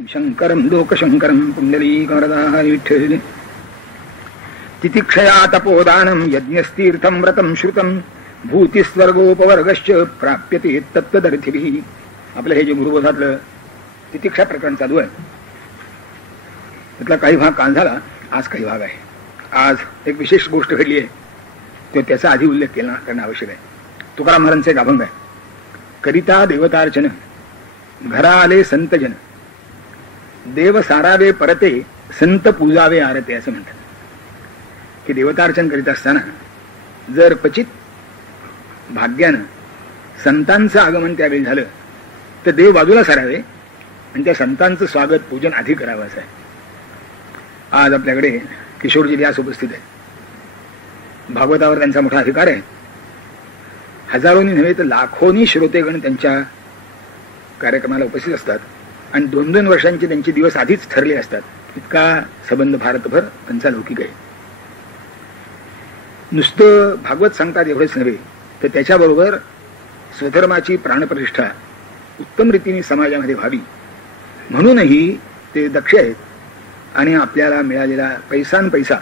शंकरं लोकशंकरं पुंडलीकवरदाहरि विठ्ठल तितिक्षया तपोदानं यज्ञस्तीर्थं व्रतं श्रुतं भूतिस्वर्गोपवर्गश्च प्राप्यते तत्तदर्थिभिः. आपलं हे जे गुरुबोधातलं तितिक्षा प्रकरण चालू आहे त्यातला काही भाग काल झाला, आज काही भाग आहे. आज एक विशेष गोष्ट घडली आहे, तो त्याचा आधी उल्लेख केला करणं आवश्यक आहे. तुकाराम महाराजांचे एक अभंग आहे, करिता देवतार्चन घरा आले संतजन, देव सारावे परते संत पूजावे आरते, असं म्हणतात की देवतार्चन करीत असताना जर क्वचित भाग्यानं संतांचं आगमन त्यावेळी झालं तर देव बाजूला सारावे आणि त्या संतांचं स्वागत पूजन आधी करावं असं आहे. आज आपल्याकडे किशोरजी व्यास उपस्थित आहेत. भागवतावर त्यांचा मोठा अधिकार आहे. हजारोनी नव्हे तर लाखोनी श्रोतेगण त्यांच्या कार्यक्रमाला उपस्थित असतात आणि 2-2 वर्षांचे त्यांचे दिवस आधीच ठरले असतात. इतका संबंध भारतभर त्यांचा लौकिक आहे. नुसतं भागवत सांगतात एवढंच नव्हे तर त्याच्याबरोबर स्वधर्माची प्राणप्रतिष्ठा उत्तम रीतीने समाजामध्ये व्हावी म्हणूनही ते दक्ष आहेत आणि आपल्याला मिळालेला पैसा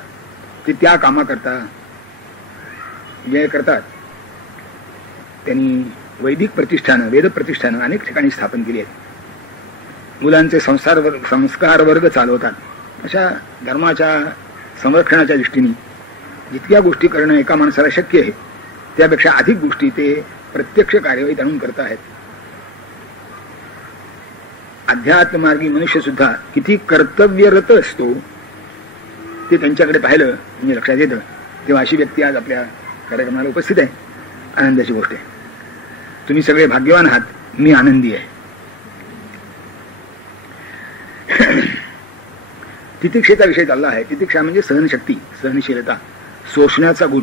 ते त्या कामाकरता व्यय करतात. त्यांनी वैदिक प्रतिष्ठानं, वेद प्रतिष्ठानं अनेक ठिकाणी स्थापन केली आहेत. मुलांचे संस्कार वर्ग चालवतात. अशा धर्माच्या संरक्षणाच्या दृष्टीने जितक्या गोष्टी करणं एका माणसाला शक्य आहे त्यापेक्षा अधिक गोष्टी ते प्रत्यक्ष कार्यवाहीत आणून करत आहेत. अध्यात्ममार्गी मनुष्य सुद्धा किती कर्तव्यरत असतो ते त्यांच्याकडे पाहिलं म्हणजे लक्षात येतं. तेव्हा अशी व्यक्ती आज आपल्या कार्यक्रमाला उपस्थित आहे. आनंदाची गोष्ट आहे. तुम्ही सगळे भाग्यवान आहात, मी आनंदी आहे. तितिक्षेचा विषय चालला आहे. तितिक्षा म्हणजे सहनशक्ती, सहनशीलता, सोसण्याचा गुण.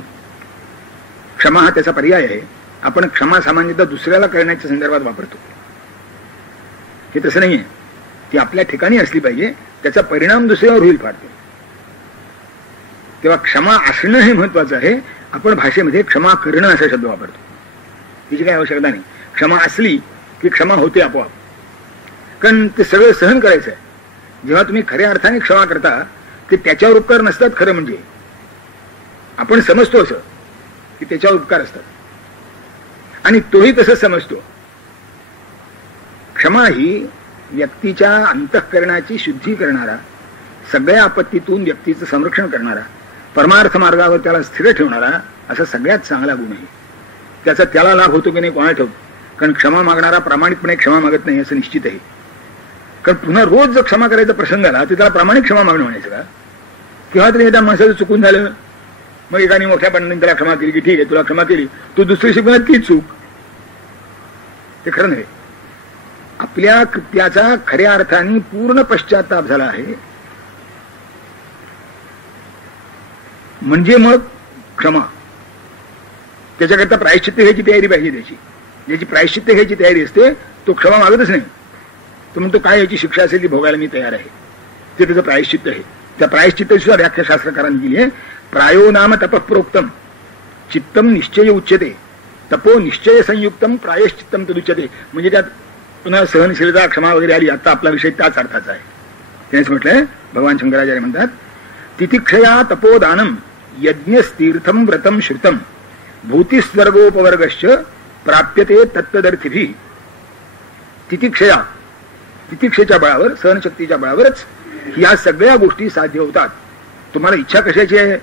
क्षमा हा त्याचा पर्याय आहे. आपण क्षमा सामान्यतः दुसऱ्याला करण्याच्या संदर्भात वापरतो. हे तसं नाहीये. ती आपल्या ठिकाणी असली पाहिजे, त्याचा परिणाम दुसऱ्यावर होईल फारतो. तेव्हा क्षमा असणं हे महत्वाचं आहे. आपण भाषेमध्ये क्षमा करणं असा शब्द वापरतो. तिची काही आवश्यकता नाही. क्षमा असली की क्षमा होते आपोआप, कारण ते सगळं सहन करायचं आहे. जेव्हा तुम्ही खऱ्या अर्थाने क्षमा करता की त्याच्यावर उपकार नसतात. खरं म्हणजे आपण समजतो असं की त्याच्यावर उपकार असतात आणि तोही तसंच समजतो. क्षमा ही व्यक्तीच्या अंतःकरणाची शुद्धी करणारा, सगळ्या आपत्तीतून व्यक्तीचं संरक्षण करणारा, परमार्थ मार्गावर त्याला स्थिर ठेवणारा असा सगळ्यात चांगला गुण आहे. त्याचा त्याला लाभ होतो की नाही कोणा ठेवतो. कारण क्षमा मागणारा प्रामाणिकपणे क्षमा मागत नाही असं निश्चित आहे. कारण पुन्हा रोज जर क्षमा करायचा प्रसंग आला तर त्याला प्रामाणिक क्षमा मागणं म्हणायचं का? किंवा तरी एकदा माणसाचं चुकून झालं मग एकाने मोठ्यापणाने त्याला क्षमा केली की ठीक आहे तुला क्षमा केली, तू दुसरी शिकवण्यात ती चूक, ते खरं नव्हे. आपल्या कृत्याचा खऱ्या अर्थाने पूर्ण पश्चाताप झाला आहे म्हणजे मग क्षमा. त्याच्याकरता प्रायश्चित्त घ्यायची तयारी पाहिजे. ज्याची प्रायश्चित्त घ्यायची तयारी असते तो क्षमा मागतच नाही. तो म्हणतो काय याची शिक्षा असेल ती भोगायला मी तयार आहे. ते त्याचं प्रायश्चित्त आहे. त्या प्रायश्चित्ताची सुद्धा व्याख्या शास्त्रकारांनी दिली आहे. प्रायो नाम तपःप्रोक्तम चित्तम निश्चय उच्यते तपो निश्चय संयुक्तम प्रायश्चित्तम तदुच्यते. म्हणजे त्यात पुन्हा सहनशीलता क्षमा वगैरे आली. आता आपला विषय त्याच अर्थाचा आहे. त्यानेच म्हटलंय, भगवान शंकराचार्य म्हणतात तितिक्षया तपोदानम यज्ञस्तीर्थम व्रतम श्रुतम भूतिस्वर्गोपवर्गश्च प्राप्यते तत्तदर्थिभिः. तितिक्षया, तितिक्षेच्या बळावर, सहनशक्तीच्या बळावरच या सगळ्या गोष्टी साध्य होतात. तुम्हाला इच्छा कशाची आहे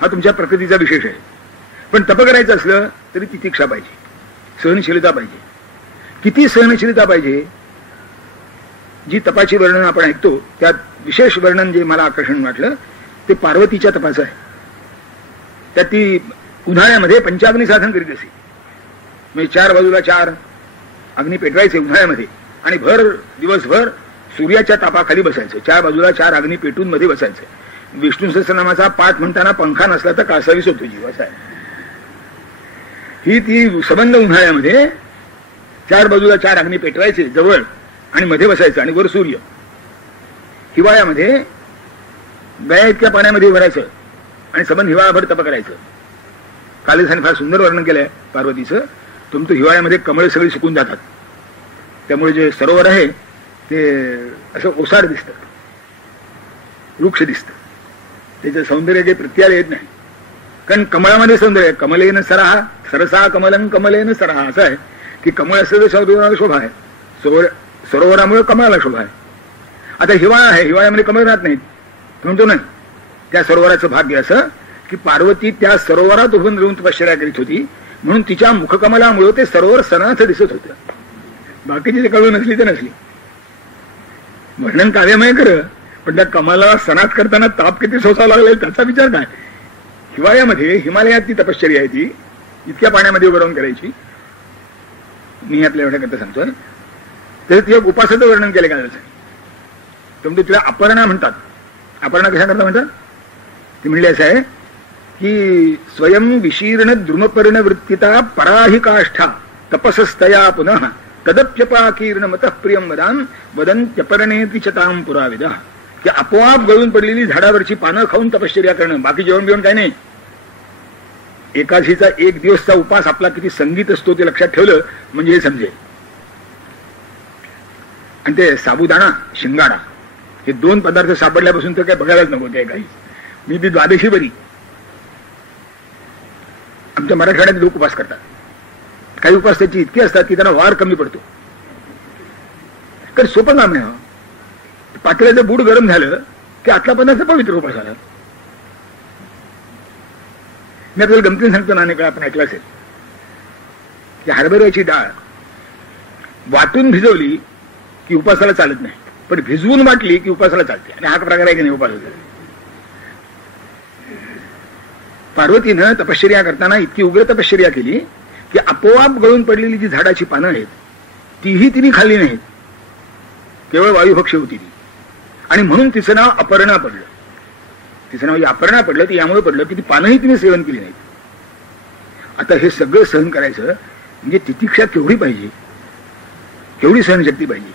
हा तुमच्या प्रकृतीचा विशेष आहे. पण तप करायचं असलं तरी तितिक्षा पाहिजे, सहनशीलता पाहिजे. किती सहनशीलता पाहिजे? जी तपाची वर्णन आपण ऐकतो त्यात विशेष वर्णन जे मला आकर्षण वाटलं ते पार्वतीच्या तपाचं आहे. त्यात ती उन्हाळ्यामध्ये पंचाग्नी साधन करीत असे. म्हणजे 4 बाजूला 4 अग्नी पेटवायचे उन्हाळ्यामध्ये आणि दिवसभर सूर्याच्या तापाखाली बसायचं. 4 बाजूला 4 अग्नी पेटून मध्ये बसायचं. विष्णू सहस्रनामाचा पाठ म्हणताना पंखा नसला तर कासावीस होतो जीव असा आहे. ही ती संबंध उन्हाळ्यामध्ये 4 बाजूला 4 अग्नी पेटवायचे जवळ आणि मध्ये बसायचं आणि वर सूर्य. हिवाळ्यामध्ये गया इतक्या पाण्यामध्ये भरायचं आणि संबंध हिवाळाभर तप करायचं. कालिदासाने फार सुंदर वर्णन केलंय पार्वतीचं. तुमचं हिवाळ्यामध्ये कमळ सगळी सुकून जातात. त्यामुळे जे सरोवर आहे ते असं ओसाड दिसतं, वृक्ष दिसतं, त्याचं सौंदर्य काही प्रत्याला येत नाही. कारण कमळामध्ये सौंदर्य आहे. कमलेन सरहा सरसा कमलं कमलेन सरहा असं आहे की कमळ असं तर सरोवराला शोभा आहे, सरोवरामुळे कमळाला शोभा आहे. आता हिवाळा आहे, हिवाळ्यामध्ये कमळ राहत नाहीत म्हणतो नाही. त्या सरोवराचं भाग्य असं की पार्वती त्या सरोवरात उभून राहून तपश्चर्या करीत होती, म्हणून तिच्या मुखकमलामुळे ते सरोवर सणाच दिसत होतं. बाकीची जे कळू नसली तर नसली, वर्णन काव्यमय खरं, पण त्या कमलाला सणात करताना ताप किती सोसावा लागला त्याचा विचार काय. हिवाळ्यामध्ये हिमालयात ती तपश्चर्या आहे, ती इतक्या पाण्यामध्ये उभं राहून करायची. मी आपल्या एवढ्या करता सांगतोय. तर तिच्या उपासाचं वर्णन केलं काय त्याचं, तर तिला अपर्णा म्हणतात. अपर्णा कशा करता म्हणतात, ती म्हणली असं आहे की स्वयं विशीर्ण द्रुमपर्ण वृत्तिता पराही काष्ठा तपसस्तया पुनः तदप्यपाकीर्ण मतः प्रियम वदान वदंत्यपर्णे तिचताम पुराविदा. की आपोआप गळून पडलेली झाडावरची पानं खाऊन तपश्चर्या करणं, बाकी जेवण बिवण काय नाही. एकादशीचा एक दिवसचा उपास आपला किती संगीत असतो ते लक्षात ठेवलं म्हणजे हे समजेल. आणि ते साबुदाणा शिंगाडा हे दोन पदार्थ सापडल्यापासून तर काय बघायलाच नको ते काही. मी ती द्वादशी बरी. आमच्या मराठवाड्यात लोक उपास करतात. काही उपास त्याची इतके असतात की त्यांना वार कमी पडतो. कारण सोपं काम नाही. पातेल्याचं बूड गरम झालं की आतला पदार्थ पवित्र उपास आला. मी आपल्याला गमतीने सांगतो ना, अनेक वेळा आपण ऐकलं असेल की हरभऱ्याची डाळ वाटून भिजवली की उपासाला चालत नाही, पण भिजवून वाटली की उपासाला चालते. आणि हा प्रकार आहे की नाही उपासाचा. पार्वतीनं तपश्चर्या करताना इतकी उग्र तपश्चर्या केली की आपोआप गळून पडलेली जी झाडाची पानं आहेत तीही तिने खाल्ली नाहीत, केवळ वायुभक्ष होती ती. आणि म्हणून तिचं नाव अपर्णा पडलं. तिचं नाव अपर्णा पडलं ते यामुळे पडलं की ती पानंही तिने सेवन केली नाहीत. आता हे सगळं सहन करायचं म्हणजे तितिक्षा केवढी पाहिजे, केवढी सहनशक्ती पाहिजे.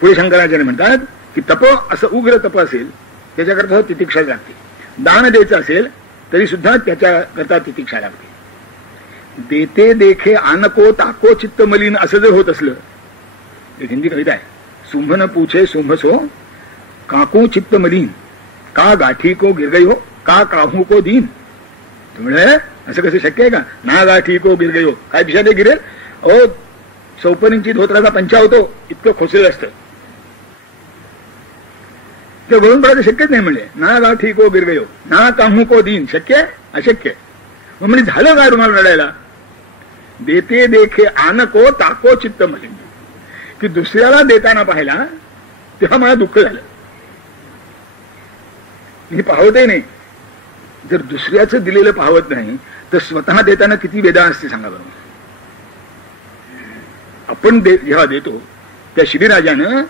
पुढे शंकराचार्य म्हणतात की तप असं उग्र तप असेल त्याच्याकरता तितिक्षा लागते. दान द्यायचं असेल तरी सुद्धा त्याच्याकरता तितिक्षा लागते. देते देखे आनको ताको चित्त मलिन असं जर होत असलं, एक हिंदी कविता आहे, सुंभ न पूछे सुंभ सो काको चित्त मलिन का गाठी को गिर गई हो का काहू को दीन. तुम्ही असं कसं शक्य आहे का, ना गाठी को गिर गई हो, काय दिशा गिरेल. अहो 54 इंची धोत्राचा पंचा होतो इतकं खोचलेलं असतं, ते वळून पडायचं शक्यच नाही. म्हणले ना गाठी को गिर गई हो ना काहू को दीन, शक्य आहे अशक्य. मग म्हणजे झालं काय रुमाल रडायला. देते देखे आनको ताको चित्त मलिन, की दुसऱ्याला देताना पाहिला तेव्हा मला दुःख झालं. मी पाहवतही नाही. जर दुसऱ्याचं दिलेलं पाहवत नाही तर स्वतः देताना किती वेदना असते सांगा बरोबर. आपण जेव्हा देतो त्या श्रीराजानं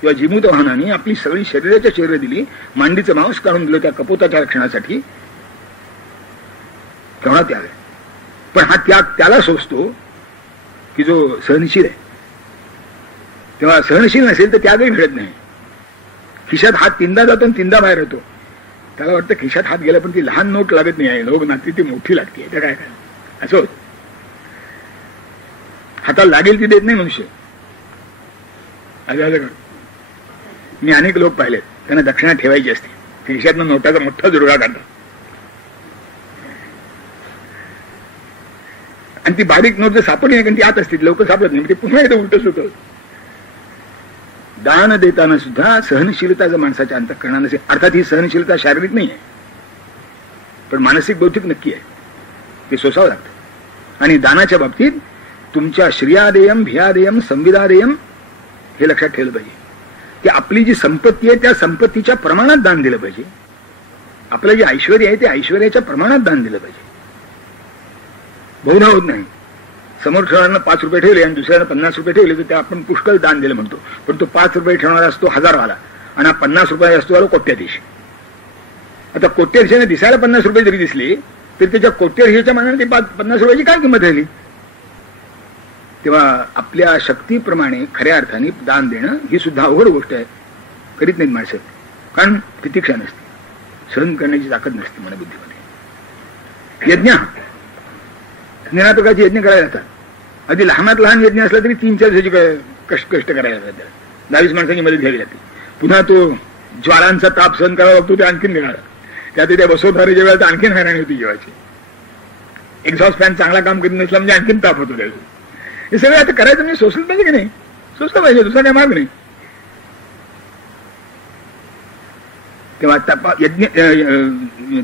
किंवा जिमूत वाहनाने आपली सगळी शरीराच्या शरीर दिली, मांडीचं मांस काढून दिलं त्या कपोताच्या रक्षणासाठी, केवढा त्याग आहे. पण हा त्याग त्याला सोसतो की जो सहनशील आहे. तेव्हा सहनशील नसेल तर त्यागही मिळत नाही. खिशात हात तीनदा जातो आणि तीनदा बाहेर येतो. त्याला वाटतं खिशात हात गेला पण ती लहान नोट लागत नाही आहे, लोक नाती ती मोठी लागते. त्या काय काय असं होत. हाताला लागेल ती देत नाही मनुष्य. मी अनेक लोक पाहिलेत त्यांना दक्षिणा ठेवायची असते, खिशातनं नोटाचा मोठा जुडगा काढतात आणि ती बारीक नोट जर सापडली नाही कारण ती आत असते, लवकर सापडत नाही, ते पुन्हा एकदा उलटच होतं. दान देताना सुद्धा सहनशीलता जर माणसाच्या अंतःकरणात नसेल, अर्थात ही सहनशीलता शारीरिक नाही आहे पण मानसिक बौद्धिक नक्की आहे, ते सोसावं लागतं. आणि दानाच्या बाबतीत तुमच्या श्रियादेयम भियादेयम संविदादेयम हे लक्षात ठेवलं पाहिजे की आपली जी संपत्ती आहे त्या संपत्तीच्या प्रमाणात दान दिलं पाहिजे. आपलं जे ऐश्वर्य आहे ते ऐश्वर्याच्या प्रमाणात दान दिलं पाहिजे. बहुधा होत नाही. समोर ठेवणाऱ्यांना 5 रुपये ठेवले आणि दुसऱ्यानं 50 रुपये ठेवले तर ते आपण पुष्कळ दान दिलं म्हणतो. पण तो 5 रुपये ठेवणारा असतो हजारवाला आणि 50 रुपये असतो कोट्याधीश. आता कोट्याधीशाने दिसायला 50 रुपये जरी दिसले तर त्याच्या कोट्याधीशाच्या मानाने ते 50 रुपयाची काय किंमत राहिली. तेव्हा आपल्या शक्तीप्रमाणे खऱ्या अर्थाने दान देणं ही सुद्धा अवघड गोष्ट आहे. करीत नाहीत माणसं, कारण प्रतीक्षा नसते, सहन करण्याची ताकद नसते मनबुद्धीमध्ये. यज्ञ नाना प्रकारचे यज्ञ करायला जातात. अगदी लहानात लहान यज्ञ असला तरी 3-4 दिवसाची कष्ट करायला लागतात. 22 माणसांची मदत घ्यावी लागते. पुन्हा तो ज्वाळांचा ताप सहन करावा लागतो, ते आणखीन निघाला. त्यात त्या बसवणाऱ्याच्या वेळेला आणखीन हैराणी होती जेवायची. एक्झॉस्ट फॅन चांगला काम करीत नसला म्हणजे आणखीन ताप होतो त्यावेळी. हे सगळं आता करायचं म्हणजे सोसलं पाहिजे की नाही? सोसलं पाहिजे, दुसरा काय मार्ग नाही. तेव्हा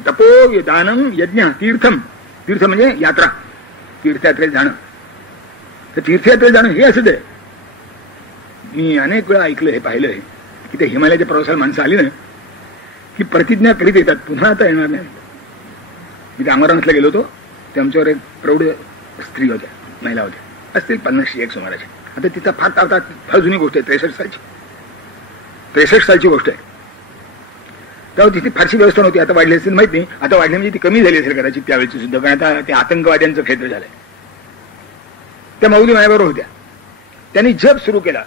तपो दानम यज्ञ तीर्थम. तीर्थ म्हणजे यात्रा, तीर्थयात्रेला जाणं. तर तीर्थयात्रेला जाणं हे असंच आहे. मी अनेक वेळा ऐकलंय, पाहिलंय की ते हिमालयाच्या प्रवासाला माणसं आली ना की प्रतिज्ञा करीत येतात, पुन्हा आता येणार नाही. मी त्या अमरनाथला गेलो होतो, ते आमच्यावर एक प्रौढ स्त्री होत्या, महिला होत्या, असतील 50-100 सुमाराच्या. आता तिचा फार जुनी गोष्ट आहे, 63 सालची गोष्ट आहे. तेव्हा तिथे फारशी व्यवस्था नव्हती. आता वाढली असेल माहित नाही, आता वाढली म्हणजे ती कमी झाली असेल कदाचित त्यावेळेची सुद्धा, कारण आता ते आतंकवाद्यांचं क्षेत्र झालंय. त्या माऊली माझ्याबरोबर होत्या. त्यांनी जप सुरू केला,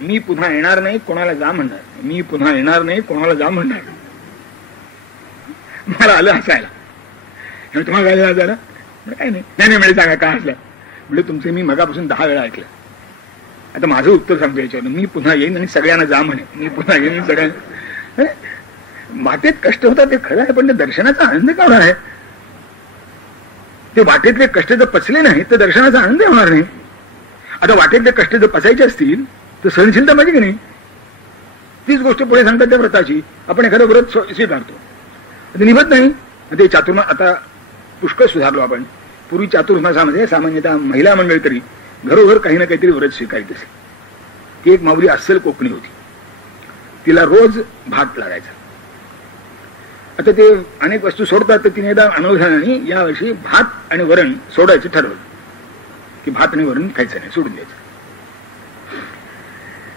मी पुन्हा येणार नाही, कोणाला जा म्हणणार, मी पुन्हा येणार नाही, कोणाला जा म्हणणार. मला आलं हसायला. तुम्हाला काय हसायला? काय नाही म्हणजे सांगा का हसल्या? म्हणजे तुमचे मी मगापासून 10 वेळा ऐकलं. आता माझं उत्तर सांगतो याच्यावर, मी पुन्हा येईन आणि सगळ्यांना जा म्हणे, मी पुन्हा येईन सगळ्यांना. वाटेत कष्ट होतात ते खरं आहे, पण ते दर्शनाचा आनंद का होणार आहे? ते वाटेतले कष्ट जर पचले नाही तर दर्शनाचा आनंद होणार नाही. आता वाटेतले कष्ट जर पचायचे असतील तर सहनशीलता पाहिजे की नाही? तीच गोष्ट पुढे सांगतात त्या व्रताची. आपण एखादं व्रत स्वीकारतो, ते निभत नाही. ते चातुर्मास आता पुष्कळ सुधारलो आपण. पूर्वी चातुर्मासामध्ये सामान्यतः महिला मंडळी तरी घरोघर काही ना काहीतरी व्रत स्वीकारित असे. ती एक माऊली अस्सल कोकणी होती, तिला रोज भात लागायचा. आता ते अनेक वस्तू सोडतात, तर तिने एकदा अनवधानाने यावर्षी भात आणि वरण सोडायचं ठरवलं की भात आणि वरण खायचं नाही, सोडून द्यायचं.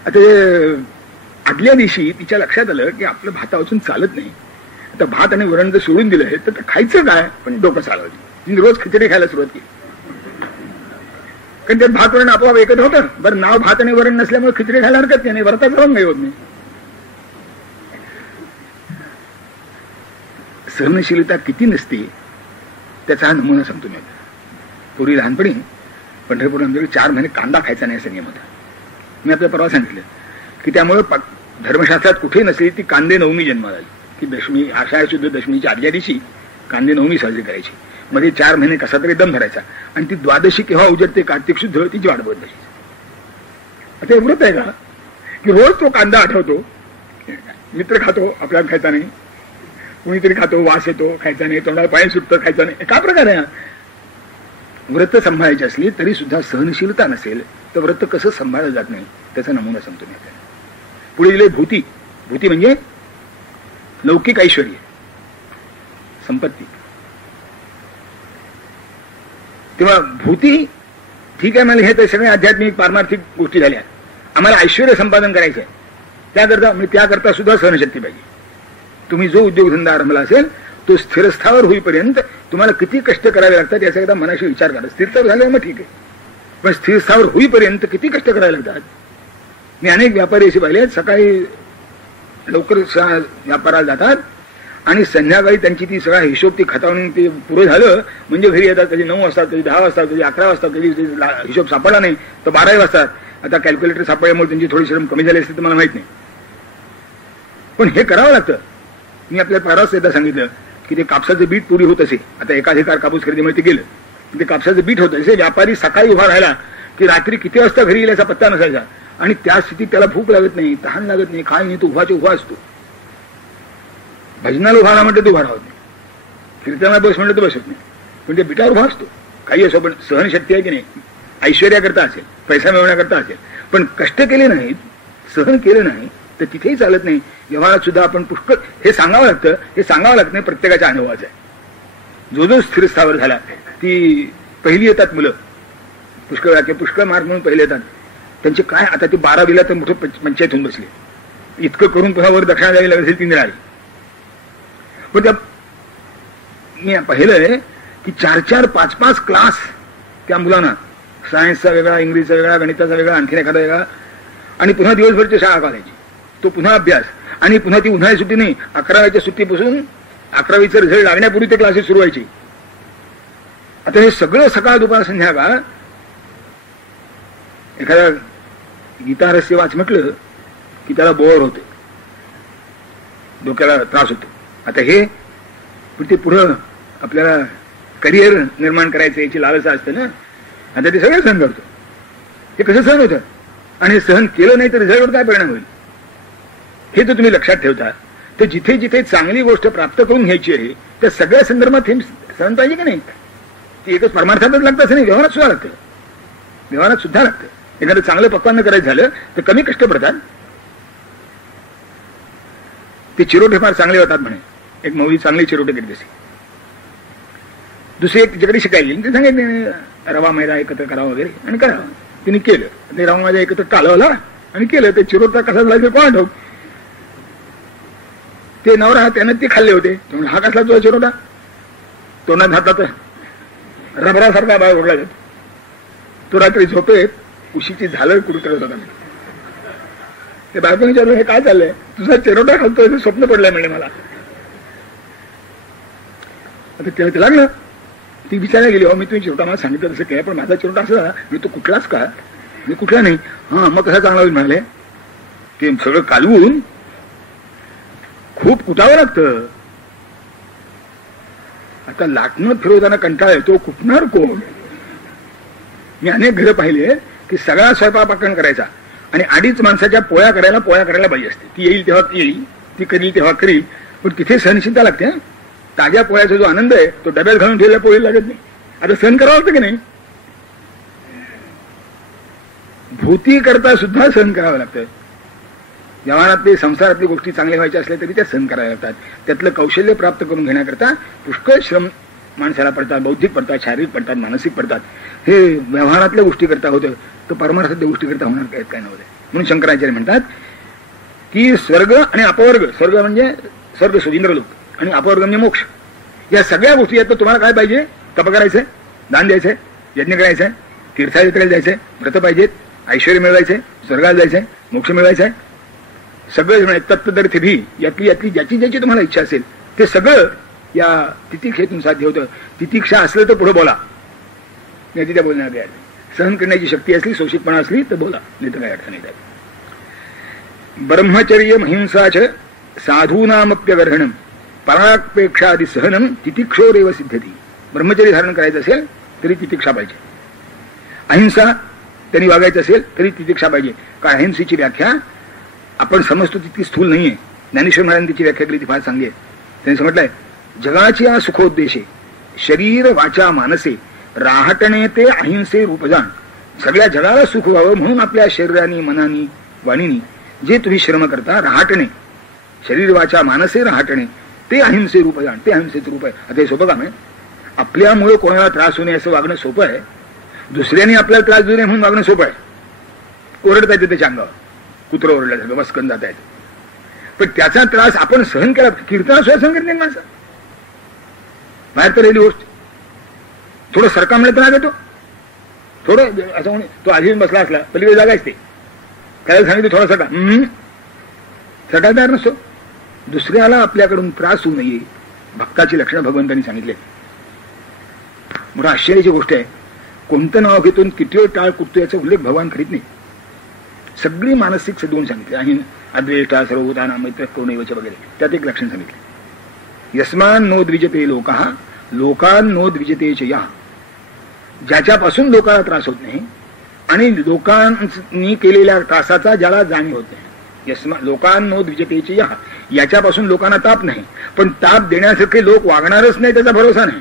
आता आदल्या दिवशी तिच्या लक्षात आलं की आपलं भात वाचून चालत नाही. आता भात आणि वरण जर सोडून दिलं तर खायचं काय? पण डोकं चालवलं. तिने रोज खिचडी खायला सुरुवात केली, कारण त्यात भात वरण आपोआप एकत्र होतं. बरं, नाव भात आणि वरण नसल्यामुळे खिचडी खायला हरकत नाही, व्रताचा रंग होत नाही. सहनशीलता किती नसते त्याचा हा नमुना सांगतो मी. पूर्वी लहानपणी पंढरपूरमध्ये 4 महिने कांदा खायचा नाही असं नियम होता. मी आपल्या परवा सांगितलं की त्यामुळे धर्मशास्त्रात कुठे नसली ती कांदे नवमी जन्माला आली की दशमी, आषाढ शुद्ध दशमीच्या आदल्या दिवशी कांदे नवमी साजरी करायची. मध्ये 4 महिने कसा तरी दम धरायचा आणि ती द्वादशी केव्हा उजडते कार्तिक शुद्ध तिची वाट बघत बसायची. आता हे व्रत आहे का की रोज तो कांदा आठवतो, मित्र खातो, आपल्याला खायचा नाही, कुणीतरी खातो, वास येतो, खायचा नाही, तोंडाला पाणी सुटतं, खायचा नाही. काय प्रकार आहे? व्रत सांभाळायची असली तरी सुद्धा सहनशीलता नसेल तर व्रत कसं सांभाळलं जात नाही त्याचा नमुना सांगतो मी आपल्याला. पुढे दिले भूती. भूती म्हणजे लौकिक ऐश्वर्य, संपत्ती. तेव्हा भूती ठीक आहे, मला हे तर सगळे आध्यात्मिक पारमार्थिक गोष्टी झाल्या. आम्हाला ऐश्वर्य संपादन करायचं आहे, त्याकरता सुद्धा सहनशक्ती पाहिजे. तुम्ही जो उद्योगधंदा आरंभला असेल तो स्थिरस्थावर होईपर्यंत तुम्हाला किती कष्ट करावे लागतात याचा एकदा मनाशी विचार करा. स्थिरस्थावर झाले मग ठीक आहे, पण स्थिरस्थावर होईपर्यंत किती कष्ट करावे लागतात. मी अनेक व्यापारी असे पाहिले, सकाळी लवकर व्यापाराला जातात आणि संध्याकाळी त्यांची ती सगळा हिशोब ती खतावून ते पुरं झालं म्हणजे घरी येतात. कधी 9 वाजता, कधी 10 वाजता, कधी 11 वाजता, कधी हिशोब सापडला नाही तर 12 वाजतात. आता कॅल्क्युलेटर सापडल्यामुळे त्यांची थोडी श्रम कमी झाली असते तर मला माहित नाही, पण हे करावं लागतं. मी आपल्या परवाच एकदा सांगितलं की ते कापसाचं बीट पुरी होत असे. आता एकाधिकार कापूस खरेदीमुळे ते गेलं, ते कापसाचं बीट होत असे. व्यापारी सकाळी उभा राहिला की रात्री किती वाजता घरी गेल्याचा पत्ता नसायचा आणि त्या स्थितीत त्याला भूक लागत नाही, तहान लागत नाही, काय नाही, तो उभाच्या उभा असतो. भजनाला उभा राहा म्हणते तो उभा राहत नाही, कीर्तनाला बस म्हणलं तर बसत नाही, पण ते बिटावर उभा असतो. काही असो, पण सहनशक्ती आहे की नाही? ऐश्वर्याकरता असेल, पैसा मिळवण्याकरता असेल, पण कष्ट केले नाहीत, सहन केलं नाही तर तिथेही चालत नाही. व्यवहारात सुद्धा आपण पुष्कळ हे सांगावं लागतं. हे सांगावं लागत नाही, प्रत्येकाच्या अनुभवाचं आहे. जो जो स्थिरस्थावर झाला, ती पहिली येतात मुलं पुष्कळ वेळा, पुष्कळ मार्क म्हणून पहिले येतात. त्यांचे काय आता ते 12वीला तर मोठं पंचायत होऊन बसले. इतकं करून पुन्हा वर दक्षिणा द्यावी लागेल ती निराळी. पण त्या मी पाहिलंय की 4-4, 5-5 क्लास त्या मुलांना, सायन्सचा वेगळा, इंग्रजीचा वेगळा, गणिताचा वेगळा, आणखीन एखादा वेगळा, आणि पुन्हा दिवसभरची शाळा घालायची, तो पुन्हा अभ्यास, आणि पुन्हा ती उन्हाळी सुट्टी नाही, 11वीच्या सुट्टीपासून 11वीचा रिझल्ट लागण्यापूर्वी ते क्लासेस सुरू व्हायचे. आता हे सगळं सकाळ दुपार संध्याकाळ एखाद्या गीता रहस्य वाच म्हटलं की त्याला बोर होते, डोक्याला त्रास होतो. आता हे पण ते पुढं आपल्याला करिअर निर्माण करायचं याची लालसा असते ना. आता ते सगळं सहन करतो. हे कसं सहन होतं आणि हे सहन केलं नाही तर रिझल्टवर काय परिणाम होईल हे जर तुम्ही लक्षात ठेवता तर जिथे जिथे चांगली गोष्ट प्राप्त करून घ्यायची आहे त्या सगळ्या संदर्भात हे सहन पाहिजे की नाही. ती एकच परमार्थातच लागतं असं नाही, व्यवहारात सुद्धा लागतं. व्यवहारात सुद्धा लागतं. एखादं चांगलं पक्वान्न करायचं झालं तर कमी कष्ट पडतात. ते चिरोटे फार चांगले होतात म्हणे. एक मौली चांगली चिरोटे करीत असे. दुसरी एक तिच्याकडे शिकायली ते सांगितले रवा मैदा एकत्र करावा वगैरे आणि करावं. तिने केलं. ते रवा मैदा एकत्र कालवला आणि केलं. ते चिरोटा कसा लागेल कोणा ठाऊक. ते नवरा त्यानं ते खाल्ले होते. त्यामुळे हा कसला तुझा चिरोटा तोंडात हातात रबरासारखा बाहेर ओढला जातो. तो रात्री झोपेत उशीची झालर कुठे करत होता. ते बायकोने विचारलं हे काय चाललंय, तुझा चिरोटा खालतोय ते स्वप्न पडलंय म्हणजे मला. आता तेव्हा ते लागलं. ती विचारायला गेली, मी तुम्ही चिरोटा मला सांगितलं तसं काय, पण माझा चिरोटा असं झाला. मी तो कुठलाच का, मी कुठला नाही. हा मग कसा चांगला होईल म्हणाले. ते सगळं कालवून खूप कुटावं लागतं. आता लाटणं फिरवताना कंटाळा येतो, कुटणार कोण. मी अनेक घरं पाहिले की सगळा स्वयंपाक पाकण करायचा आणि अडीच माणसाच्या पोळ्या करायला पाहिजे असते. ती येईल तेव्हा ती येईल, ती करील तेव्हा करील. पण तिथे सहनशीलता लागते. ताज्या पोळ्याचा जो आनंद आहे तो डब्यात घालून ठेवल्या पोळी लागत नाही. आता सहन करावं लागतं की नाही. भूती करता सुद्धा सहन करावं लागतं. व्यवहारातले संसारातली गोष्टी चांगल्या व्हायच्या असल्या तरी त्या सहन कराव्या लागतात. त्यातलं कौशल्य प्राप्त करून घेण्याकरता पुष्कळ श्रम माणसाला पडतात. बौद्धिक पडतात, शारीरिक पडतात, मानसिक पडतात. हे व्यवहारातल्या गोष्टी करता होतं तर परमार्थातल्या गोष्टी करता होणार काय नव्हतं. म्हणून शंकराचार्य म्हणतात की स्वर्ग आणि अपवर्ग, स्वर्ग म्हणजे स्वर्ग सुधींद्रलोक आणि अपवर्ग म्हणजे मोक्ष, या सगळ्या गोष्टी आहेत. तर तुम्हाला काय पाहिजे, तप करायचंय, दान द्यायचंय, यज्ञ करायचंय, तीर्थयात्रेला जायचंय, व्रत पाहिजेत, ऐश्वर्य मिळवायचंय, स्वर्गाला जायचंय, मोक्ष मिळवायचंय. सगळं तत्वदर्थी भी यातली ज्याची ज्याची तुम्हाला इच्छा असेल ते सगळं या तितिक्षेतून साध्य होतं. तितिक्षा असलं तर पुढे बोला, नाही त्या बोलण्यात काय सहन करण्याची शक्ती असली, सोशितपणा असली तर बोला, नाही तर काय अर्थ नाही. ब्रह्मचर्य महिंसाच साधूनामप्यगर्हणम परापेक्षादि सहनम तितिक्षोरेव सिद्धती. ब्रह्मचर्य धारण करायचं असेल तरी तितिक्षा पाहिजे. अहिंसा त्यांनी वागायचं असेल तरी तितिक्षा पाहिजे. कारण अहिंसेची व्याख्या आपण समजतो तितकी स्थूल नाहीये. ज्ञानेश्वर महाराजांनी तिची व्याख्या केली ती फार चांगली आहे. त्यांनी म्हटलंय जगाची या सुखोद्देशे शरीर वाचा मानसे राहटणे ते अहिंसे रूपजान. सगळ्या जगाला सुख व्हावं म्हणून आपल्या शरीरानी मनानी वाणीनी जे तुम्ही श्रम करता, राहटणे शरीर वाचा मानसे राहटणे ते अहिंसे रूपजान, ते अहिंसेचं रूप आहे. आता हे सोपं काम आहे. आपल्यामुळे कोणाला त्रास होणे असं वागणं सोपं आहे. दुसऱ्यांनी आपल्याला त्रास देऊ नये म्हणून वागणं सोपं आहे. ओरडता येते त्याच्या अंगावर, कुत्रं ओरडल्यासारखं बसकन जाता येते. पण त्याचा त्रास आपण सहन केला. कीर्तनाशिवाय सहन करत नाही माणसं. बाहेर तर राहिली गोष्ट थोडं सरका मिळत ना घेतो, थोडं असं म्हणे तो आधी बसला असला पलीकडे जागा असते, त्याला सांगितलं थोडा सटा तयार नसतो. दुसऱ्याला आपल्याकडून त्रास होऊ नये भक्ताची लक्षणं भगवंतांनी सांगितले. मोठा आश्चर्याची गोष्ट आहे. कोणतं नाव घेतून किती वेळ टाळ कुटतो याचा उल्लेख भगवान करीत नाही. सगळी मानसिक सद्गुण सांगितले आहे. अद्वेष्टा सर्वभूताना मैत्र करुणैवच वगैरे त्यात एक लक्षण सांगितले. यस्मान नो द्विजते लोकाः लोकान नो द्विजते च यः. ज्याच्यापासून लोकांना त्रास होत नाही आणि लोकांनी केलेल्या त्रासाचा ज्याला जाणीव होत नाही. लोकान नो द्विजते च यः. याच्यापासून लोकांना ताप नाही, पण ताप देण्यासारखे लोक वागणारच नाही त्याचा भरोसा नाही.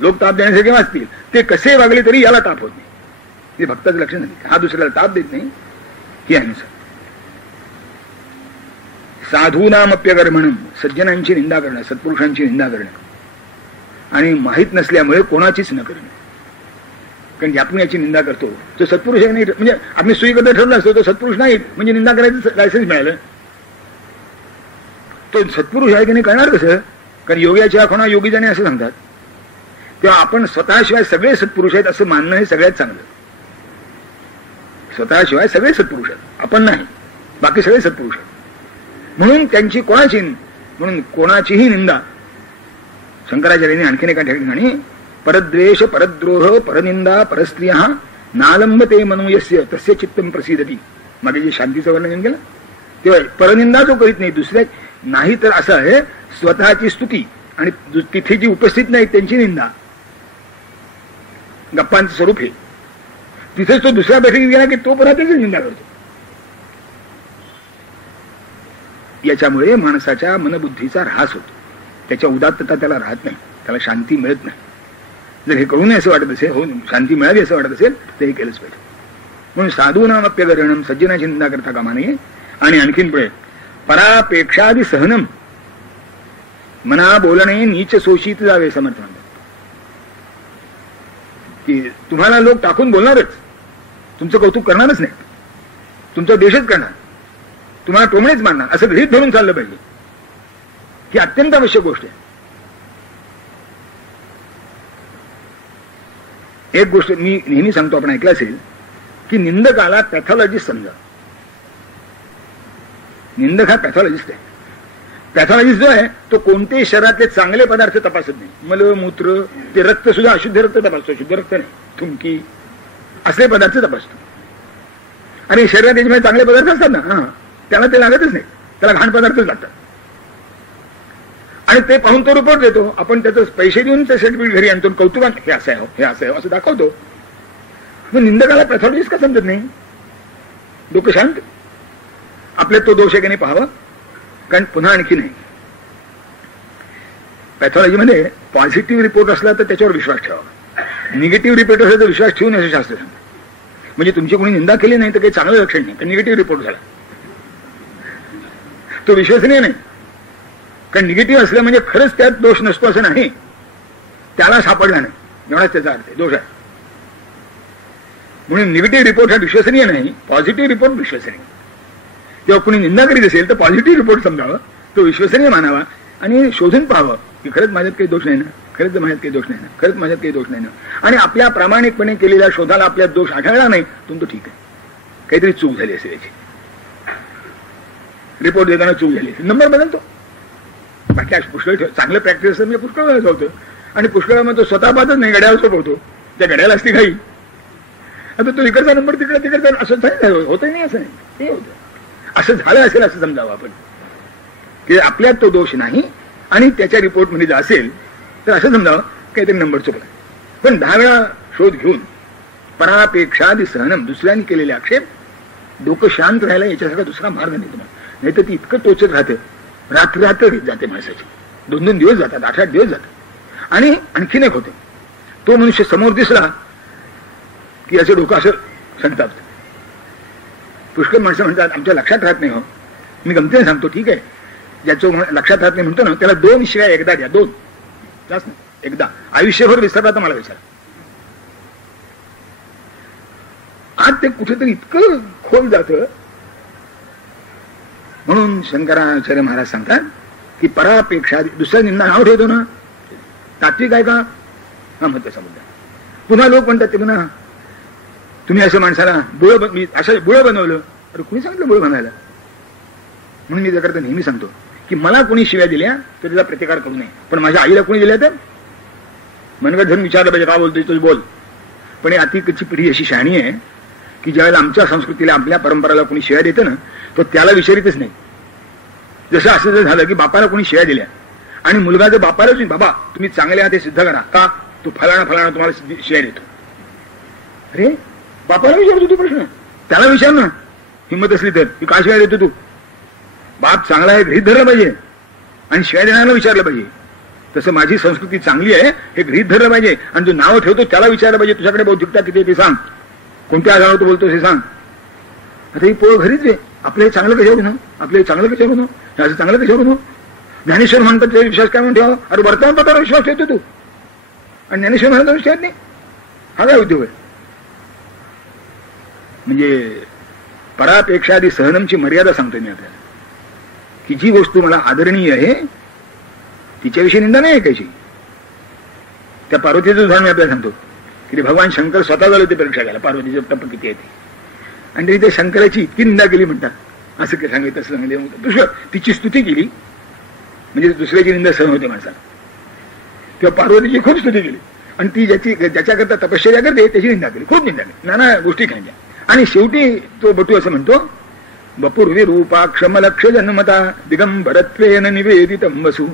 लोक ताप देण्यासारखे वाचतील, ते कसे वागले तरी याला ताप होत नाही. हे भक्ताचं लक्षण नाही. हा दुसऱ्याला ताप देत नाही, ही अहिंसा. साधूनामप्यगर्हणम सज्जनांची निंदा करणं, सत्पुरुषांची निंदा करणं आणि माहीत नसल्यामुळे कोणाचीच न करणं. कारण आपण याची निंदा करतो तो सत्पुरुष आहे नाही, म्हणजे आपण सुईकडे ठरवलं असतो तो सत्पुरुष नाही म्हणजे निंदा करायचं लायसन्स मिळालं. तो सत्पुरुष आहे की नाही कळणार कसं. कारण योग्याच्या कोणा योगी जाणे असं सांगतात. तेव्हा आपण स्वतःशिवाय सगळे सत्पुरुष आहेत असं मानणं हे सगळ्यात चांगलं. स्वतःशिवाय सगळे सत्पुरुष आहेत, आपण नाही, बाकी सगळे सत्पुरुष आहेत. म्हणून त्यांची कोणाचीही निंदा. शंकराचार्यांनी आणखीन एका ठिकाणी परद्वेष परद्रोह परनिंदा परस्त्रिया नालंबते मनोयस्य तस्य चित्तम प्रसिद्धती. मागे जे शांतीचं वर्णन केलं तेव्हा परनिंदा जो करीत नाही दुसऱ्या नाही, तर असं आहे स्वतःची स्तुती आणि तिथे जी उपस्थित नाही त्यांची निंदा, गप्पांचं स्वरूप हे. तिथेच तो दुसऱ्या बैठकीत गेला की तो पुन्हा त्याची निंदा करतो. याच्यामुळे माणसाच्या मनबुद्धीचा ऱ्हास होतो, त्याच्या उदात्तता त्याला राहत नाही, त्याला शांती मिळत नाही. जर हे करू नये असं वाटत असेल, हो शांती मिळावी असं वाटत असेल तर हे केलंच पाहिजे. म्हणून साधूनामप्यगरणम सज्जनाची निंदा करता कामा नये. आणि आणखीन पुढे परापेक्षादि सहनम, मना बोलणे नीच शोषित जावे समर्थ म्हणतात की तुम्हाला लोक टाकून बोलणारच, तुमचं कौतुक करणारच नाही, तुमचा देशच करणार, तुम्हाला टोमणेच मारणार, असं गृहीत धरून चाललं पाहिजे. ही अत्यंत आवश्यक गोष्ट आहे. एक गोष्ट मी नेहमी सांगतो, आपण ऐकलं असेल की निंदकाला पॅथॉलॉजिस्ट समजा. निंदक हा पॅथॉलॉजिस्ट आहे. पॅथॉलॉजिस्ट जो आहे तो कोणतेही शरीरातले चांगले पदार्थ तपासत नाही. मल मूत्र, ते रक्त सुद्धा अशुद्ध रक्त तपासतो, शुद्ध रक्त नाही, थुंकी असले पदार्थ तपासतो. आणि शरीरात त्याच्यामध्ये चांगले पदार्थ असतात ना, त्याला ते लागतच नाही, त्याला घाण पदार्थच लागतात. आणि ते पाहून तो रिपोर्ट देतो. आपण त्याचं पैसे देऊन ते सर्टिफिकेट घरी आणतो, कौतुकात हे असं आहे, हे असं आहे असं दाखवतो. मग निंदकाला पॅथॉलॉजिस्ट का समजत नाही? डोकं शांत, आपल्यात तो दोष आहे की नाही पाहावं. कारण पुन्हा आणखी नाही, पॅथॉलॉजीमध्ये पॉझिटिव्ह रिपोर्ट असला तर त्याच्यावर विश्वास ठेवावा, निगेटिव्ह रिपोर्ट असला तर विश्वास ठेवून असं शास्त्र सांगतं. म्हणजे तुमची कोणी निंदा केली नाही तर काही चांगलं लक्षण नाही, तर निगेटिव्ह रिपोर्ट झाला, तो विश्वसनीय नाही. कारण निगेटिव्ह असलं म्हणजे खरंच त्यात दोष नसतो असं नाही, त्याला सापडला नाही एवढाच त्याचा अर्थ आहे, दोष आहे. म्हणून निगेटिव्ह रिपोर्ट हा विश्वसनीय नाही, पॉझिटिव्ह रिपोर्ट विश्वसनीय. जेव्हा कोणी निंदा करीत असेल तर पॉझिटिव्ह रिपोर्ट समजावा, तो विश्वसनीय मानावा आणि शोधून पाहावं की खरंच माझ्यात काही दोष नाही ना, खरंच माझ्यात काही दोष नाही ना, खरंच माझ्यात काही दोष नाही ना. आणि आपल्या प्रामाणिकपणे केलेल्या शोधाला आपल्यात दोष आढळला नाही तर तो ठीक आहे, काहीतरी चूक झाली असेल याची, रिपोर्ट देताना चूक झाली असेल, नंबर बदलतो. बाकी पुष्कळ चांगलं प्रॅक्टिस असतं, म्हणजे पुष्कळ वेळेस होतं. आणि पुष्कळामध्ये तो स्वतः पाहतच नाही, घड्याळ सोपवतो, त्या घड्याला असती घाई. आता तो इकडचा नंबर तिकडचा असं होतं नाही, असं नाही, ते होतं. असं झालं असेल असं समजावं आपण की आपल्यात तो दोष नाही आणि त्याच्या रिपोर्टमध्ये जर असेल तर असं समजावं काहीतरी नंबर चुकला. पण 10 वेळा शोध घेऊन परापेक्षादि सहनम, दुसऱ्यांनी केलेले आक्षेप, डोकं शांत राहायला याच्यासारखा दुसरा मार्ग नाही तुम्हाला. नाही तर ती इतकं टोचत राहते, रात्र जाते माणसाची, 2-2 दिवस जातात, 8-8 दिवस जातात. आणि आणखीन एक होते, तो मनुष्य समोर दिसला की असं डोकं असं संतापतं. पुष्कळ माणसं म्हणतात आमच्या लक्षात राहत नाही. हो, मी गमतीने सांगतो, ठीक आहे, ज्याचं लक्षात राहत नाही म्हणतो ना त्याला 2 शिवाय एकदा द्या, 2 जास्त नाही, एकदा. आयुष्यभर विसरला तर मला विचार. आज ते कुठेतरी इतकं खोल जातं. म्हणून शंकराचार्य महाराज सांगतात की परापेक्षा दुसऱ्या निंदा नाव ठेवतो ना, तात्विक आहे का? हा महत्वाचा मुद्दा. पुन्हा लोक म्हणतात ते पुन्हा तुम्ही असं माणसाला असं बुळं बनवलं. अरे कुणी सांगितलं बुळं बनायला? म्हणून मी त्याकरता नेहमी सांगतो की मला कोणी शिव्या दिल्या तर त्याचा प्रतिकार करू नये, पण माझ्या आईला कोणी दिल्या तर मनगट धरून विचारलं पाहिजे, का बोलतोय तुझं बोल. पण अतिकची पिढी अशी शहाणी आहे की ज्यावेळेला आमच्या संस्कृतीला आपल्या परंपराला कोणी शिव्या देतं ना तो त्याला विचारितच नाही. जसं असं जर झालं की बापाला कोणी शिव्या दिल्या आणि मुलगा जर बापालाच नाही, बाबा तुम्ही चांगले आहात हे सिद्ध करा, का तू फलाना तुम्हाला शिव्या देतो. अरे बापाला विचारतो तू प्रश्न, त्याला विचार ना हिंमत असली तर, की का शिवाय देतो तू? बाप चांगला आहे गृहीत धरलं पाहिजे आणि शिवाय देण्याला विचारलं पाहिजे. तसं माझी संस्कृती चांगली आहे हे गृहीत धरलं पाहिजे आणि जो नाव ठेवतो त्याला विचारलं पाहिजे, तुझ्याकडे बौद्धिकता किती ते सांग, कोणत्या आधारावर तू बोलतोस हे सांग. आता ही पोळ घरीच आहे. आपलं हे चांगलं कशावर ना, आपलं हे चांगलं कशावर ना, असं चांगलं कशावर ना. ज्ञानेश्वर म्हणतात त्याचा विश्वास काय म्हणून ठेवा? अरे वर्तमानपत्रावर विश्वास ठेवतो तू आणि ज्ञानेश्वर म्हणतात विश्वास नाही. हा काय उद्योग आहे? म्हणजे परापेक्षादि सहनमची मर्यादा सांगतोय मी आपल्याला की जी वस्तू मला आदरणीय आहे तिच्याविषयी निंदा नाही ऐकायची. त्या पार्वतीचं उदाहरण मी आपल्याला सांगतो की भगवान शंकर स्वतः झाले होते परीक्षा घ्यायला, पार्वतीचं टप्प किती आहे ते, आणि तरी ते शंकराची इतकी निंदा केली म्हणतात. असं काय सांगितलं, असं सांगितलं, तिची स्तुती केली म्हणजे दुसऱ्याची निंदा सहन होते माणसाला. तेव्हा पार्वतीची खूप स्तुती केली आणि ती ज्याच्याकरता तपश्चर्या करते त्याची निंदा केली, खूप निंदा केली, नाना गोष्टी खायच्या. आणि शेवटी तो बटू असं म्हणतो, वपुर्विरूपाक्षमलक्ष जन्मता दिगंबरत्वेन निवेदितं वसु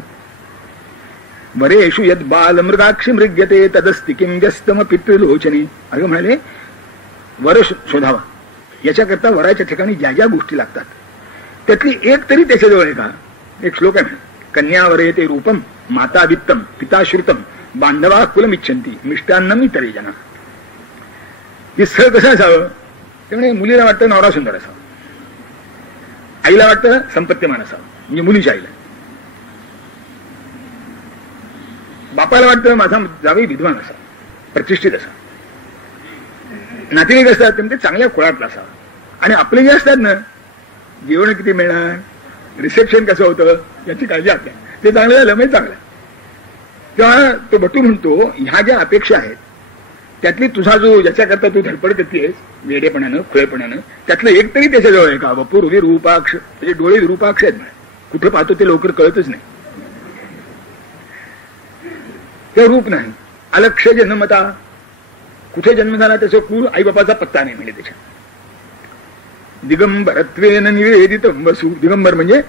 वरेषु यद बाल मृगाक्षी मृग्यते तदस्ति किं व्यस्तम पितृलोचने. अगं म्हणाले वर शोधावा, याच्याकरता वराच्या ठिकाणी ज्या ज्या गोष्टी लागतात त्यातली एक तरी त्याच्याजवळ आहे का. एक श्लोक आहे, कन्यावरे ते रूपम माता वित्तम पिता श्रुतम बांधवा कुलमिच्छन्ती मिष्टान्नम इतरे जना. हे स्थळ कसं असावं, त्यामुळे मुलीला वाटतं नवरा सुंदर असावा, आईला वाटतं संपत्तीमान असावं म्हणजे मुलीच्या आईला, बापाला वाटतं माझा जावई विद्वान असावा, प्रतिष्ठित असावा, नातेवाईक असतात ते चांगल्या कुळातला असावा. आणि आपले जे असतात ना, जेवण किती मिळणार, रिसेप्शन कसं होतं याची काळजी आपल्या, ते चांगलं झालं म्हणजे चांगलं. तेव्हा तो बटू म्हणतो ह्या ज्या अपेक्षा आहेत त्यातली तुझा जो ज्याच्याकरता तू धडपड करतेस वेडेपणानं खुळेपणानं, त्यातलं एक तरी त्याच्याजवळ आहे का. वपूर विरूपाक्ष म्हणजे डोळे विरूपाक्ष आहेत, कुठे पाहतो ते लवकर कळतच नाही, ते रूप नाही. अलक्ष जन्मता, कुठे जन्म झाला त्याचं कुळ आई बापाचा पत्ता नाही म्हणजे त्याच्या. दिगंबरत्वेन निवेदितं वसु, दिगंबर म्हणजे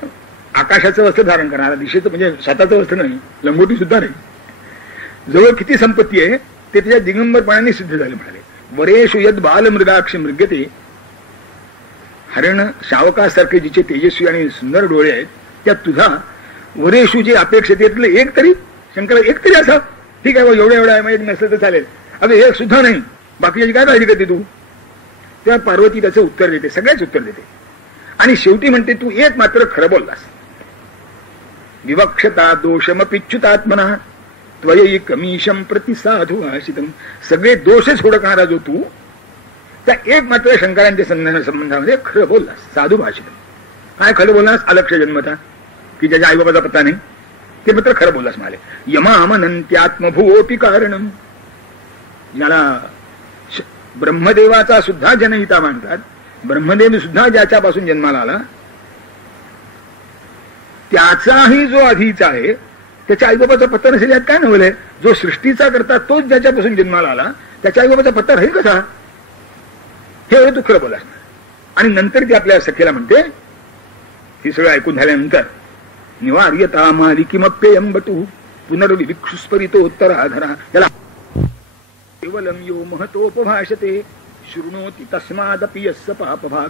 आकाशाचं वस्त्र धारण करणारा, दिशेचं म्हणजे स्वतःचं वस्त्र नाही, लंगोटी सुद्धा नाही. जवळ किती संपत्ती आहे ते त्याच्या दिगंबरपणाने सिद्ध झाले. म्हणाले वरेषु यद बाल मृगाक्षी मृग्यते, हरण शावकासारखे जिचे तेजस्वी आणि सुंदर डोळे आहेत त्यात तुझा वरेषु जे अपेक्षित त्यातलं एक तरी, शंकरा एक तरी असं, ठीक आहे एवढं एवढं आहे माहिती नसलं तर चालेल, अगं एक सुद्धा नाही, बाकीची काय काळजी करते तू. तेव्हा पार्वती त्याचं उत्तर देते, सगळ्याच उत्तर देते. आणि शेवटी म्हणते तू एक मात्र खरं बोललास. विवक्षता दोषमपिच्युतात्मना त्वयी कमीशम प्रतिसाधू आशितम. सगळे दोषच हुडकणारा जो तू, त्या एक मात्र शंकरांच्या संबंधामध्ये खरं बोललास, साधू भाषितम. काय खरं बोललास, अलक्ष जन्मता की ज्याच्या आईबाबाचा पत्ता नाही ते मात्र खरं बोललास. माले यमामनंत्यात्मभूओपि कारणम, याला ब्रह्मदेवाचा सुद्धा जनहिता मानतात. ब्रह्मदेव सुद्धा ज्याच्यापासून जन्माला आला त्याचाही जो आधीचा आहे त्याच्या आईबाबाचा पत्ता नसेल यात काय नवलंय. जो सृष्टीचा करता तोच ज्याच्यापासून जन्माला आला त्याच्या आईबाबाचा पत्ता राहील कसा, हे एवढं तू खरं बोलास. आणि नंतर ती आपल्या सखेला म्हणते, हे सगळं ऐकून झाल्यानंतर, निवार्यता मालिकिमप्ययं बटू पुनर्विविक्षुस्परितोत्तराधरा, त्याला केवलम यो महतोपभाषते शृणोति तस्मादपि यस्य पापभाग.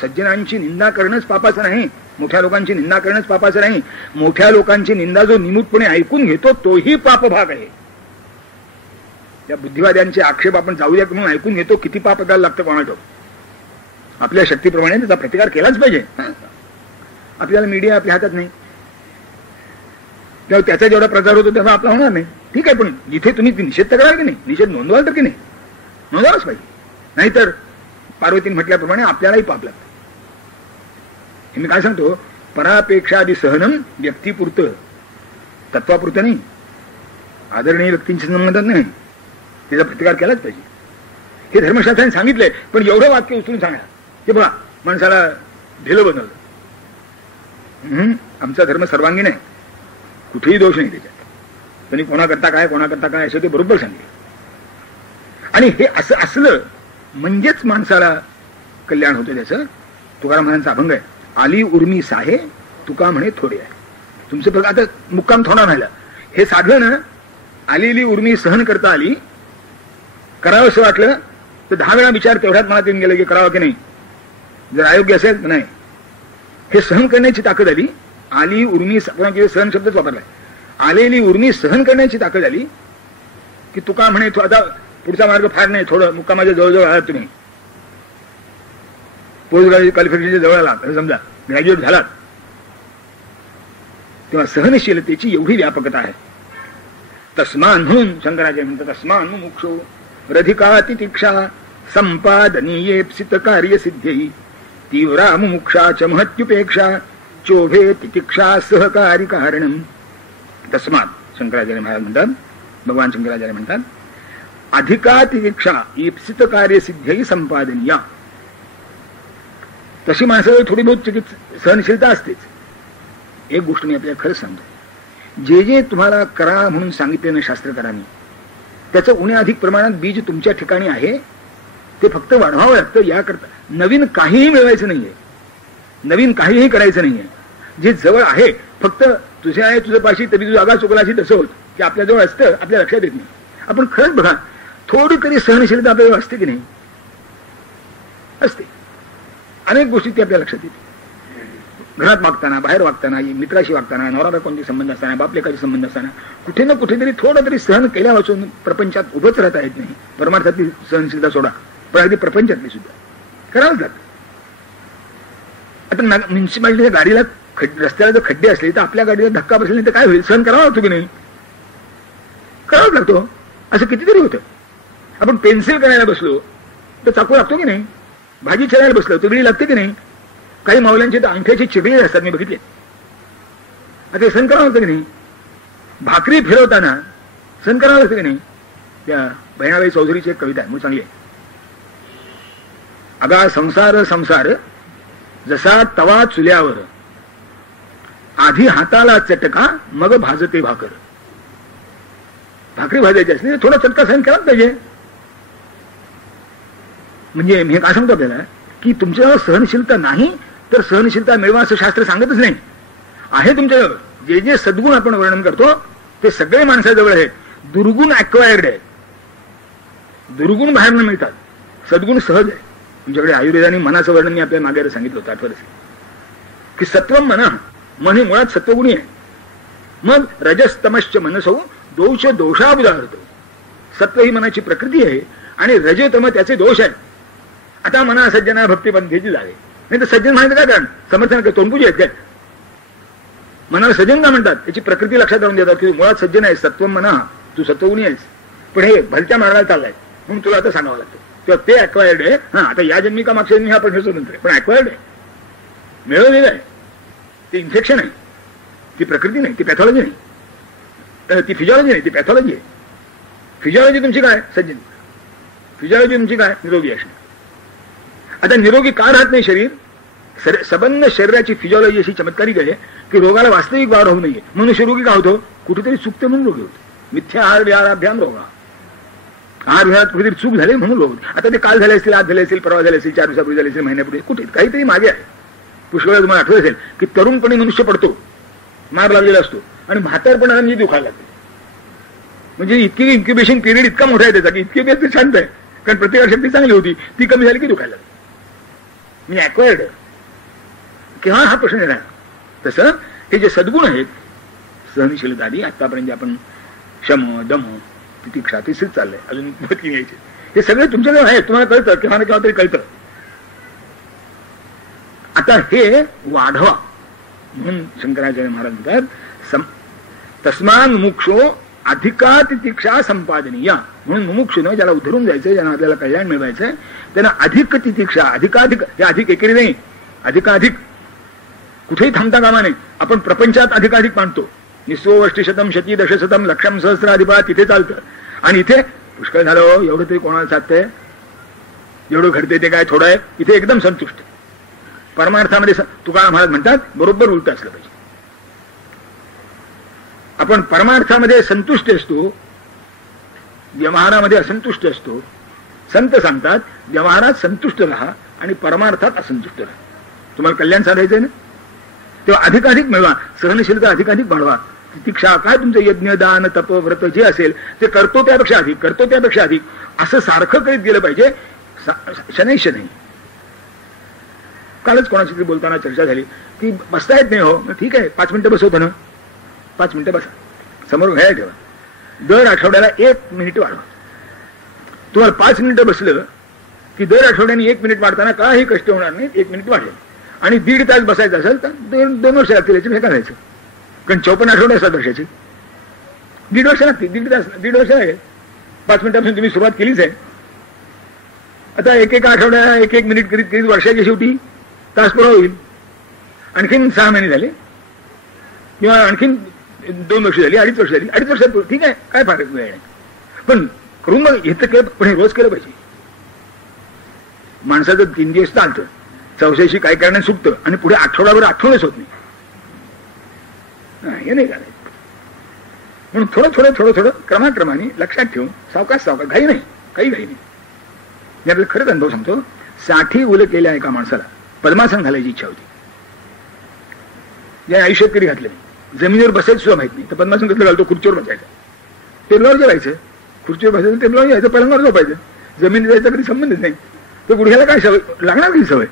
सज्जनांची निंदा करणंच पापाचं नाही, मोठ्या लोकांची निंदा करणंच पापाचं नाही. मोठ्या लोकांची निंदा जो निमूटपणे ऐकून घेतो तोही पापभाग आहे. या बुद्धिवाद्यांचे आक्षेप आपण जाऊया म्हणून ऐकून घेतो, किती पाप करायला लागतं कोणाला. आपल्या शक्तीप्रमाणे त्याचा प्रतिकार केलाच पाहिजे. आपल्याला मीडिया आपल्या हातात नाही, तेव्हा त्याचा जेवढा प्रचार होतो तेव्हा आपला होणार नाही. ठीक आहे, पण जिथे तुम्ही निषेध तर कराल की नाही, निषेध नोंदवाल तर की नाही, नोंदवाच पाहिजे. नाहीतर पार्वतीने म्हटल्याप्रमाणे आपल्यालाही पाप लागतं. हे मी काय सांगतो, परापेक्षादि सहनम व्यक्तीपुरतं, तत्वापुरतं नाही, आदरणीय व्यक्तींच्या संबंधात नाही, त्याचा प्रतिकार केलाच पाहिजे. हे धर्मशास्त्राने सांगितलंय. पण एवढं वाक्य उचलून सांगा की बघा माणसाला ढेलं बनवलं. आमचा धर्म सर्वांगीण आहे, कुठेही दोष नाही त्याच्यात. त्यांनी कोणाकरता काय असं ते बरोबर सांगितलं. आणि हे असं असलं म्हणजेच माणसाला कल्याण होतं त्याचं. तुकाराम महाराजांचा अभंग आहे, आली उर्मी साहे तुका म्हणे थोडे आहे. तुमचं बघा आता मुक्काम थोडा राहिला, हे साधलं ना, आलेली उर्मी सहन करता आली, करावं असं वाटलं तर 10 वेळा विचार तेवढ्यात मनात येऊन गेलं की करावं की नाही. जर अयोग्य असेल तर नाही, हे सहन करण्याची ताकद आली. आली उर्मी, सहन शब्दच वापरलाय, आलेली उर्मी सहन करण्याची ताकद आली की तुका म्हणे आता पुढचा मार्ग फार नाही, थोडं मुक्कामाच्या जवळजवळ आलात तुम्ही, पोस्ट क्वालिफिकेशनच्या जवळ आलात, समजा ग्रॅज्युएट झालात, तेव्हा सहनशीलतेची एवढी व्यापकता आहे. तस्मान म्हणून शंकराचार्य म्हणतात, तस्मान मुमुक्षो रधिका तितिक्षा संपादनीयेप्सित कार्य सिद्ध्यई तीव्रा मुमुक्षा च महत्युपेक्षा चोभे तितिक्षा सहकारी कारणम. तस्मात शंकराचार्य महाराज म्हणतात, भगवान शंकराचार्य म्हणतात, अधिका तितिक्षा ईप्सित कार्य सिद्ध्यई संपादनीया. तशी माणसाला थोडी बहुत सहनशीलता असतेच. एक गोष्ट मी आपल्याला खरंच सांगतो, जे जे तुम्हाला करा म्हणून सांगितले ना शास्त्रकारांनी त्याचं उण्या अधिक प्रमाणात बीज तुमच्या ठिकाणी आहे, ते फक्त वाढवावं लागतं. याकरता नवीन काहीही मिळवायचं नाहीये, नवीन काहीही करायचं नाहीये. जे जवळ आहे, फक्त तुझे आहे तुझं पाशी तरी तुझं आगा चुकलाशी तसं होत की आपल्याजवळ असतं, आपल्या लक्षात येत नाही. आपण खरंच बघा, थोडी तरी सहनशीलता आपल्याजवळ असते की नाही? असते. अनेक गोष्टी ती आपल्या लक्षात येते. घरात वागताना, बाहेर वागताना, मित्राशी वागताना, नवरा बायकोंचे संबंध असताना, बापलेकाचे संबंध असताना कुठे ना कुठेतरी थोडं तरी सहन केल्यापासून प्रपंचात उभंच राहता येत नाही. परमार्थातली सहनशीलता सोडा, पण अगदी प्रपंचातली सुद्धा करावंच लागतं. आता म्युन्सिपाल्टीच्या गाडीला रस्त्याला जर खड्डे असले तर आपल्या गाडीला धक्का बसले तर काय होईल? सहन करावा लागतो की नाही? करावाच लागतो. असं कितीतरी होतं. आपण पेन्सिल करायला बसलो तर चाकू लागतो की नाही? भाजी चिरायला बसलो तर वेळी लागते की नाही? काही मावल्यांचे तर अंगठ्याचे चिरलेले असतात, मी बघितले. आता हे सहन करावं लागतं की नाही? भाकरी फिरवताना सहन करावं लागतं की नाही? त्या बहिणाबाई चौधरीची एक कविता आहे, म्हणून चांगली आहे. अगा संसार संसार जसा तवा चुल्यावर, आधी हाताला चटका मग भाजते भाकर. भाकरी भाजायची असली तर थोडा चटका सहन केला पाहिजे. म्हणजे मी काय सांगतो आपल्याला की तुमच्याजवळ सहनशीलता नाही तर सहनशीलता मिळवा असं शास्त्र सांगतच नाही. आहे तुमच्याजवळ. जे जे सद्गुण आपण वर्णन करतो ते सगळे माणसाजवळ आहेत. दुर्गुण अक्वायर्ड आहे, दुर्गुण बाहेरनं मिळतात, सद्गुण सहज आहे तुमच्याकडे. आयुर्वेदाने मनाचं वर्णन मी आपल्या मागे सांगितलं होतं, आठवत असेल की सत्वम मना, मन हे मुळात सत्वगुणी आहे. मग रजस्तमश्च मनसौ दोष दोषाबुधारतो. सत्व ही मनाची प्रकृती आहे आणि रजतम त्याचे दोष आहेत. आता मना सज्जना भक्तिपंथीची जावे, नाही तर सज्जन म्हणायचं काय कारण? समर्थन तोंडपुजी आहेत काय? मनाला सज्जन का म्हणतात? याची प्रकृती लक्षात आणून देतात की मुळात सज्जन आहे, सत्वम मना, तू सत्वगुणी आहेस. पण हे भलत्या मार्गाला चाललाय म्हणून तुला आता सांगावं लागतं किंवा ते अक्वायर्ड आहे. हा, आता या जन्मी का मागच्या जन्मी हा प्रश्न नंतर आहे, पण अक्वायर्ड आहे, मिळवलेलं आहे. ते इन्फेक्शन आहे, ती प्रकृती नाही, ती पॅथॉलॉजी नाही, ती फिजिओलॉजी नाही, ती पॅथॉलॉजी आहे. फिजिओलॉजी तुमची काय? सज्जन. फिजिओलॉजी तुमची काय? निरोगी असणे. आता निरोगी का राहत नाही शरीर? सबंध शरीराची फिजिओलॉजी अशी चमत्कारिक आहे की रोगाला वास्तविक वाढ होऊ नये. मनुष्य रोगी का होतो? कुठेतरी चुकते म्हणून रोगी होतो. मिथ्या आहार विहाराभ्याम रोगा. आहार विहारात कुठेतरी चूक झाली म्हणून रोग. आता ते काल झाले असतील, आज झाले असतील, परवा झाले असतील, 4 दिवसापूर्वी झाले असेल, महिन्यापूर्वी, कुठे काहीतरी मागे आहे. पुष्कळ तुम्हाला आठवत असेल की तरुणपणी मनुष्य पडतो, मार लागलेला असतो आणि म्हातारपणाला म्हणजे दुखायला लागते. म्हणजे इतकी इन्क्युबेशन पिरियड इतका मोठा आहे त्याचा की इतकी बेस्ट शांत आहे, कारण प्रतिकारशक्ती चांगली होती, ती कमी झाली की दुखायला लागली. मी अक्वायर्ड किंवा हा प्रश्न येणार. तसं हे जे सद्गुण आहेत, सहनशीलता आदी, आतापर्यंत आपण शम दम तितिक्षा तिसरीच चाललंय, अजून बदली घ्यायचे, हे सगळे तुमच्याजवळ आहेत. तुम्हाला कळतं किंवा केव्हा तरी कळतं. आता हे वाढवा म्हणून शंकराचार्य महाराज म्हणतात तस्मान मुमुक्षो अधिका तितिक्षा संपादनीय. म्हणून मुमुक्षुनं ज्याला उधरून जायचंय, ज्यांना आपल्याला कल्याण मिळवायचंय, त्यांना अधिक तितिक्षा, अधिकाधिक, हे अधिक एकेरी नाही, अधिकाधिक कुठेही थांबता कामा नये. आपण प्रपंचात अधिकाधिक मानतो, निस्वष्टिशतम शती दशशतम लक्षम सहस्राधिपा, तिथे चालतं. आणि इथे पुष्कळ झालं, एवढं तरी कोणाला साधतंय, एवढं घडते ते काय थोडं आहे. इथे एकदम संतुष्ट. परमार्थामध्ये तुकाराम महाराज म्हणतात बरोबर उलट असलं पाहिजे. आपण परमार्थामध्ये संतुष्ट असतो, व्यवहारामध्ये असंतुष्ट असतो. संत सांगतात व्यवहारात संतुष्ट राहा आणि परमार्थात असंतुष्ट राहा. तुम्हाला कल्याण साधायचंय ना, तेव्हा अधिकाधिक मिळवा, सहनशीलता अधिकाधिक वाढवा. तितिक्षा काय तुमचं यज्ञ दान तप व्रत जे असेल ते करतो त्यापेक्षा अधिक, करतो त्यापेक्षा अधिक असं सारखं करीत गेलं पाहिजे, शनैश नाही. कालच कोणाशी तरी बोलताना चर्चा झाली की बसता येत नाही. हो ठीक आहे, 5 मिनिटं बसवतो ना, 5 मिनिटं बसा, समोर घ्यायला ठेवा, दर आठवड्याला 1 मिनिट वाढवा. तुम्हाला 5 मिनिटं बसलं की दर आठवड्याने 1 मिनिट वाढताना काही कष्ट होणार नाही, 1 मिनिट वाढेल. आणि 1.5 तास बसायचं असेल तर 2 वर्ष लागतील, याची हे करायचं. कारण 54 आठवडे असतात वर्षाची, 1.5 वर्ष लागतील, 1.5 तास, 1.5 वर्ष आहे. 5 मिनिटापासून तुम्ही सुरुवात केलीच आहे. आता एक आठवड्या 1 मिनिट करीत करीत वर्षाच्या शेवटी तास पुरा होईल. आणखीन 6 महिने झाले किंवा आणखीन 2 वर्ष झाली, 2.5 वर्ष झाली, 2.5 वर्षात ठीक आहे, काय फारक वेळ नाही. पण करून मग घेतलं केलं, पण हे रोज केलं पाहिजे. माणसाचं 3 दिवस चालतं, 64 काय करण्यात सुटतं आणि पुढे आठवडाभर आठवणच होत नाही. हे नाही करायचं. म्हणून थोडं क्रमाक्रमाने लक्षात ठेवून सावकाश घाई नाही, काही घाई नाही. मी आपल्याला खरंच अनुभव सांगतो. 60 उल केल्या एका माणसाला पद्मासन घालायची इच्छा होती. या आयुष्यात कधी घातलं नाही, जमिनीवर बसायचं सुद्धा माहित नाही, तर पद्मासन कसलं घालतो, खुर्चीवर बसायचं, टेबलावर जेवायचं, खुर्चीवर बसायचं, टेबलावर जायचं, पलंगावर झोपायचं, जमिनीत जायचा कधी संबंधच नाही. तर गुडघ्याला काय सवय लागणार, काही सवय,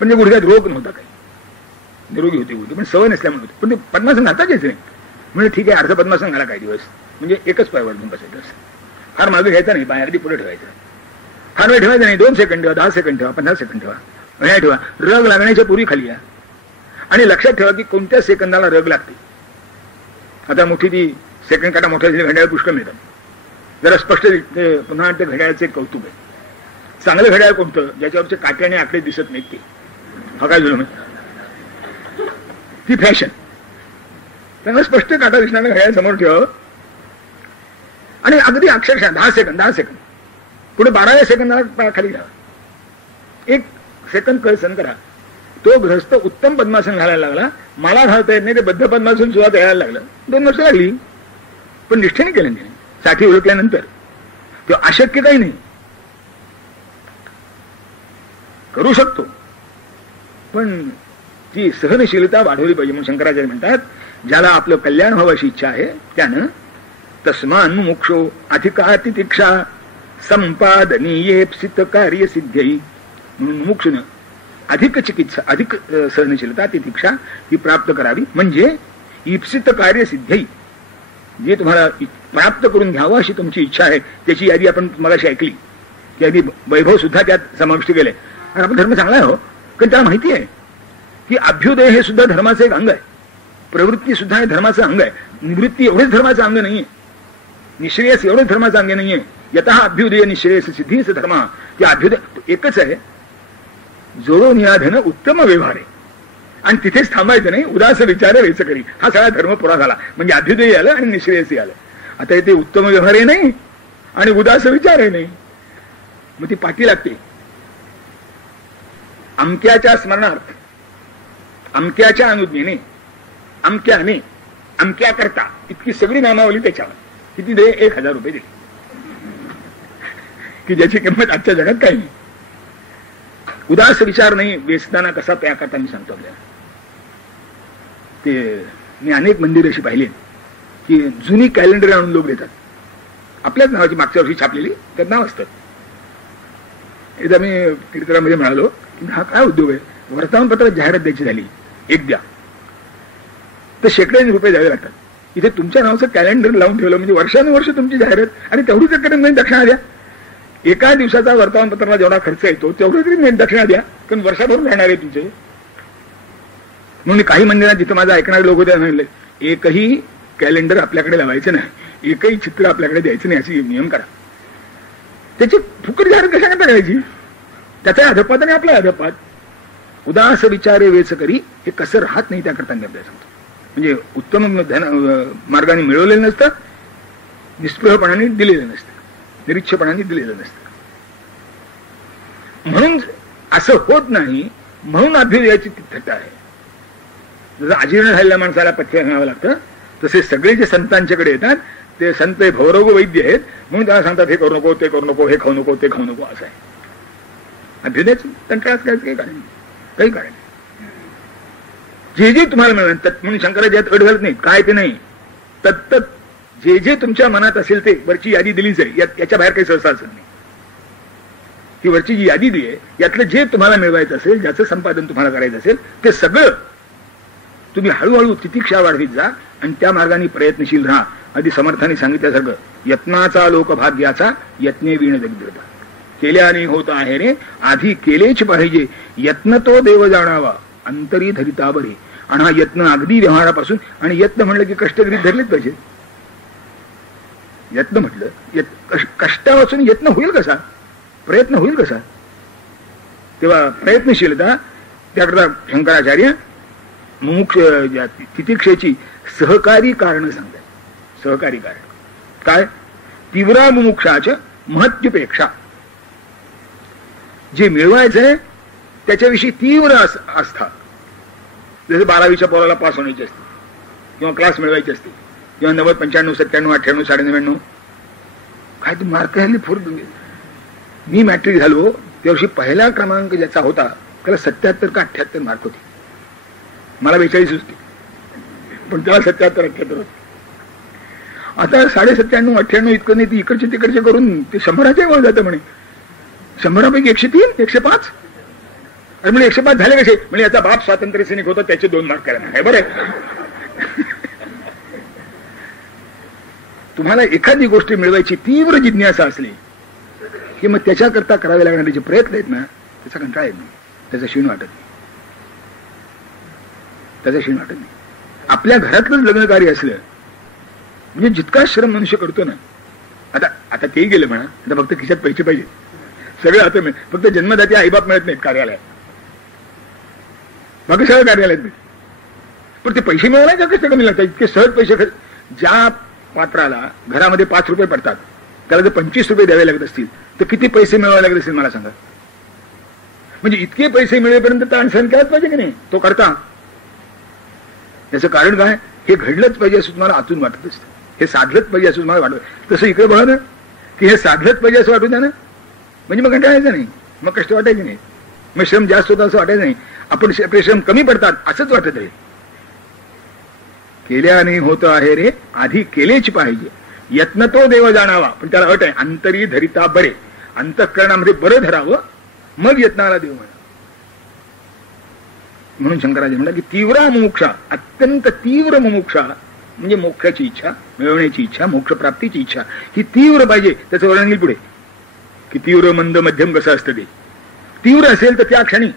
पण ते गुडघ्यात रोग नव्हता, काही निरोगी होते गुडघे, पण सवय नसल्यामुळे होते. पण ते पद्मासन घालताच यायचं नाही. म्हणजे ठीक आहे, अर्ध पद्मासन घाला काही दिवस, म्हणजे एकच पायावर घेऊन बसायचं असं. फार मागे घ्यायचा नाही, पाय अगदी पुढे ठेवायचं, फार वेळ ठेवायचं नाही. 2 सेकंड ठेवा, 10 सेकंड ठेवा, 15 सेकंड ठेवा, हे ठेवा. रग लागण्याच्या पूर्वी खाली या आणि लक्षात ठेवा की कोणत्या सेकंदाला रग लागते. आता मोठी ती सेकंड काटा मोठ्या घड्याळ पुष्कळ मिळतात. जरा स्पष्ट पुन्हा ते घड्याळाचे कौतुक आहे. चांगलं घड्याळ कोणतं, ज्याच्यावरचे काटे आणि आकडे दिसत नाहीत ते. हा काय झालं, ती फॅशन. त्यांना स्पष्ट काटा दिसणारं घड्याळ समोर ठेवावं आणि अगदी अक्षरशः 10 सेकंद पुढे 12व्या सेकंदाला खाली घ्यावा. 1 सेकंद कळ सहन करा. तो गृहस्थ उत्तम पद्मासन घालायला लागला, मला घालता येत नाही, ते बद्ध पद्मासन सुद्धा द्यायला लागलं. 2 वर्ष लागली, पण निष्ठेने केलं त्याने. 60 ओळखल्यानंतर तो अशक्य काही नाही, करू शकतो, पण ती सहनशीलता वाढवली पाहिजे. म्हणून शंकराचार्य म्हणतात, ज्याला आपलं कल्याण व्हावं अशी इच्छा आहे त्यानं तस्मान मुमुक्षो अधिका तितिक्षा संपादनीयेप्सित कार्य सिद्ध्यई. म्हणून मुमुक्षुनं अधिक चिकित्सा, अधिक सहनशीलता, तितिक्षा ही प्राप्त करावी. म्हणजे इप्सित कार्य सिद्ध्यई, जे तुम्हाला प्राप्त करून घ्यावं अशी तुमची इच्छा आहे त्याची यादी आपण मगाशी ऐकली. की आधी वैभव सुद्धा त्यात समाविष्ट केलंय. आणि आपला धर्म चांगला आहे हो, कारण त्याला माहिती आहे की अभ्युदय हे सुद्धा धर्माचं एक अंग आहे, प्रवृत्ती सुद्धा हे धर्माचं अंग आहे. निवृत्ती एवढेच धर्माचं अंग नाहीये, निश्रेयस एवढेच धर्माचं अंग नाहीये. यतः अभ्युदय निश्रेयस सिद्धीच धर्म. ते अभ्युदय एकच आहे, जोडो नियाधन उत्तम व्यवहार आहे. आणि तिथेच थांबायचं नाही, उदास विचार वेच करी. हा सगळा धर्म पुरा झाला, म्हणजे अभ्युदय आलं आणि निश्रेयसी आलं. आता इथे उत्तम व्यवहारही नाही आणि उदास विचारही नाही, मग ती पाठी लागते. अमक्याच्या स्मरणार्थ, अमक्याच्या अनुज्ञेने, अमक्याने, अमक्याकरता, इतकी सगळी नामावली त्याच्यावर. किती दे? 1000 रुपये दिले, की ज्याची किंमत आजच्या जगात काही नाही. उदास विचार नाही वेचताना कसा त्या करता मी सांगतो आपल्याला. ते मी अनेक मंदिर अशी पाहिली की जुनी कॅलेंडर आणून लोक देतात, आपल्याच नावाची, मागच्या वर्षी छापलेली, त्यात नाव असतात. एकदा मी कीर्तनामध्ये म्हणालो, हा काय उद्योग आहे, वर्तमानपत्रात जाहिरात द्यायची झाली, एक द्या, तर शेकड्याने रुपये द्यावे लागतात. इथे तुमच्या नावाचं कॅलेंडर लावून ठेवलं म्हणजे वर्षानुवर्ष तुमची जाहिरात, आणि तेवढीच करून दक्षिणा द्या. एका दिवसाचा वर्तमानपत्राला जेवढा खर्च येतो तेवढं तरी दक्षिणा द्या, कारण वर्षाभर राहणार आहे तुमचे. म्हणून काही मंदिरात जिथं माझं ऐकणारे लोक होते म्हणले, एकही कॅलेंडर आपल्याकडे लावायचं नाही, एकही चित्र आपल्याकडे द्यायचं नाही, असे नियम करा. त्याची फुकट जाहिरात कशाने करायची, त्याचा अधपात आणि आपला अधपात. उदास विचारे वेच करी, हे कसं राहत नाही त्याकरता मी आपल्याला सांगतो. म्हणजे उत्तम मार्गाने मिळवलेलं नसतं, निष्प्रहपणाने दिलेलं नसतं, निरीच्छपणाने दिलेलं नसतं. म्हणून असं होत नाही, म्हणून अभ्युदयाची तिथ्यता आहे. जसं अजीर्ण झालेल्या माणसाला पथ्य घ्यावं लागतं, तसे सगळे जे संतांच्याकडे येतात ते संत भवरोग वैद्य आहेत, म्हणून त्यांना सांगतात हे करू नको, ते करू नको, हे खाऊ नको, ते खाऊ नको, असं आहे. अभ्युदयाचं तंत्रात काही कारण, काही कारण. जे जे तुम्हाला मिळणार, म्हणून शंकराचार्यात अट घालत नाहीत, काय ते नाही, तत्त जे जे तुमच्या मनात असेल ते. वरची यादी दिलीच आहे, याच्या बाहेर काही सहसा असेल नाही. ही वरची जी यादी दिली आहे, यातलं जे तुम्हाला मिळवायचं असेल, ज्याचं संपादन तुम्हाला करायचं असेल, ते सगळं तुम्ही हळूहळू तितिक्षा वाढवीत जा आणि त्या मार्गाने प्रयत्नशील राहा. आधी समर्थाने सांगितल्यासारखं, यत्नाचा लोकभाग्याचा यत्ने वीण जगदीरता. केल्याने होत आहे रे, आधी केलेच पाहिजे. यत्न तो देव जाणावा, अंतरी धरिता बरे. आणि हा यत्न अगदी व्यवहारापासून, आणि यत्न म्हणलं की कष्ट गृहीत धरलेच पाहिजे. यत्न म्हटलं, कष्टापासून यत्न होईल कसा, प्रयत्न होईल कसा, तेव्हा प्रयत्नशीलता. त्याकरता शंकराचार्य मुमुक्ष तितिक्षेची सहकारी कारण सांगतात. सहकारी कारण काय? तीव्र मुमुक्षाच्या महत्युपेक्षा. जे मिळवायचंय त्याच्याविषयी तीव्र आस्था. जसं 12वीच्या पोराला पास होण्याची असते किंवा क्लास मिळवायची असते, किंवा 90, 95, 97, 98, 99, काय तू मार्क हल्ली फुर. मी मॅट्रिक झालो त्या वर्षी पहिला क्रमांक ज्याचा होता त्याला 77 का 78 मार्क होते. मला 42 होते, पण त्याला 77, 78 होते. आता 97, 98 इतकं नाही, ती इकडचे तिकडचे करून ते 100च्या वर जातं म्हणे. 100पैकी 103, 105. अरे म्हणजे 105 झाले कसे? म्हणजे याचा बाप स्वातंत्र्य सैनिक होता, त्याचे 2 मार्क करायला आहे. बरं, तुम्हाला एखादी गोष्ट मिळवायची तीव्र जिज्ञासा असली की मग त्याच्याकरता करावे लागणारे जे प्रयत्न आहेत ना, त्याचा कंटाळा येत नाही, त्याचा शीण वाटत नाही, त्याचा शीण वाटत नाही. आपल्या घरातलंच लग्न कार्य असलं म्हणजे जितका श्रम मनुष्य करतो ना, आता तेही गेलं म्हणा, आता फक्त खिशात पैसे पाहिजे, सगळं आता मिळत, फक्त जन्मदाती आईबाप मिळत नाहीत कार्यालयात, बाकी सगळं कार्यालयात मिळत. पण ते पैसे मिळायला कसे कमी लागतात, इतके सहज पैसे. ज्या पात्राला घरामध्ये 5 रुपये पडतात त्याला जर 25 रुपये द्यावे लागत असतील तर किती पैसे मिळवावे लागत असतील मला सांगा. म्हणजे इतके पैसे मिळेपर्यंत ताण सहन केलाच पाहिजे की नाही, तो करता. याचं कारण काय? हे घडलंच पाहिजे असं तुम्हाला आतून वाटत असतं, हे साधलंच पाहिजे असं तुम्हाला वाटत. तसं इकडे बघा ना की हे साधलंच पाहिजे असं वाटू द्या ना, म्हणजे मग कंटाळायचं नाही, मग कष्ट वाटायचे नाही, मग श्रम जास्त होता असं वाटायचं नाही, आपण श्रम कमी पडतात असंच वाटत आहे. केल्याने होत आहे रे, आधी केलेच पाहिजे, यत्न तो देव जाणावा. पण त्याला अट आहे, अंतरी धरिता बरे, अंतःकरणामध्ये बरं धरावं, मग यत्नाला देव म्हणा. म्हणून शंकराचार्य म्हणला की तीव्र मुमुक्षा, अत्यंत तीव्र मुमुक्षा म्हणजे मोक्षाची इच्छा, मिळवण्याची इच्छा, मोक्षप्राप्तीची इच्छा ही तीव्र पाहिजे. त्याचं वर्णन येईल पुढे की तीव्र, मंद, मध्यम कसं असतं ते. तीव्र असेल तर त्या क्षणी,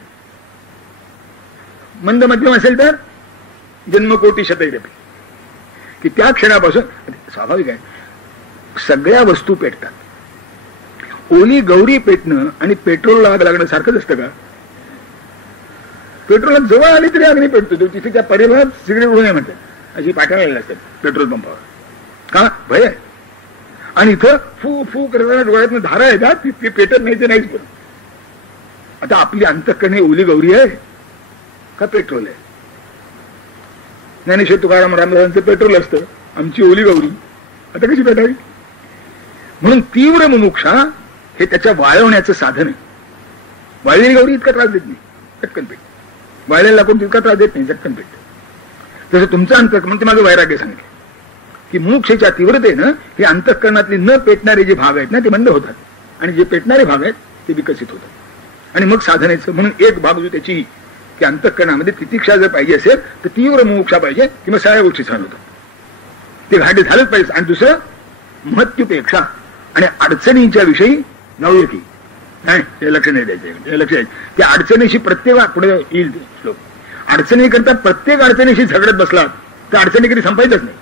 मंद मध्यम असेल तर जन्मकोटी शतैरपी, की त्या क्षणापासून. स्वाभाविक आहे, सगळ्या वस्तू पेटतात. ओली गौरी पेटणं आणि पेट्रोलला आग लागणं सारखंच असतं का? पेट्रोलला जवळ आली तरी आग नाही पेटतो, तिथे त्या परिवारात सिगरेट उडू नये म्हणतात, अशी पाठवायला असतात पेट्रोल पंपावर. का? भय आहे. आणि इथं फू फू करताना डोळ्यातनं धारा येतात, ते पेटत नाही ते नाहीच. पण आता आपली अंतःकरणे ओली गौरी आहे का पेट्रोल आहे? ज्ञानेश्वर तुकाराम रामदासांचं पेट्रोल असतं, आमची ओली गौरी आता कशी पेटावी? म्हणून तीव्र मुमुक्षा हे त्याच्या वाळवण्याचं साधन आहे. वाळलेली गौरी इतका त्रास देत नाही, चटकन पेट. वाळलेला कोण तितका त्रास देत नाही, चटकन पेट. तसं तुमचं अंतःकरण, ते माझं वैराग्य सांगितलं की मोक्षाच्या तीव्रतेनं हे अंतःकरणातले न पेटणारे जे भाग आहेत ना ते मंद होतात, आणि जे पेटणारे भाग आहेत ते विकसित होतात. आणि मग साधनेचं म्हणून एक भाग जो त्याची की अंतःकरणामध्ये तितिक्षा जर पाहिजे असेल तर तीव्र मुमुक्षा पाहिजे, की मग सगळ्या गोष्टी सहन होतात, ते घाटे झालंच पाहिजे. आणि दुसरं मृत्यूपेक्षा आणि अडचणींच्या विषयी नवलकी नाही, हे लक्ष नाही द्यायचं, हे लक्ष द्यायचं. त्या अडचणीशी प्रत्येक पुढे येईल श्लोक. अडचणी करता प्रत्येक अडचणीशी झगडत बसलात तर अडचणी कधी संपायचंच नाही.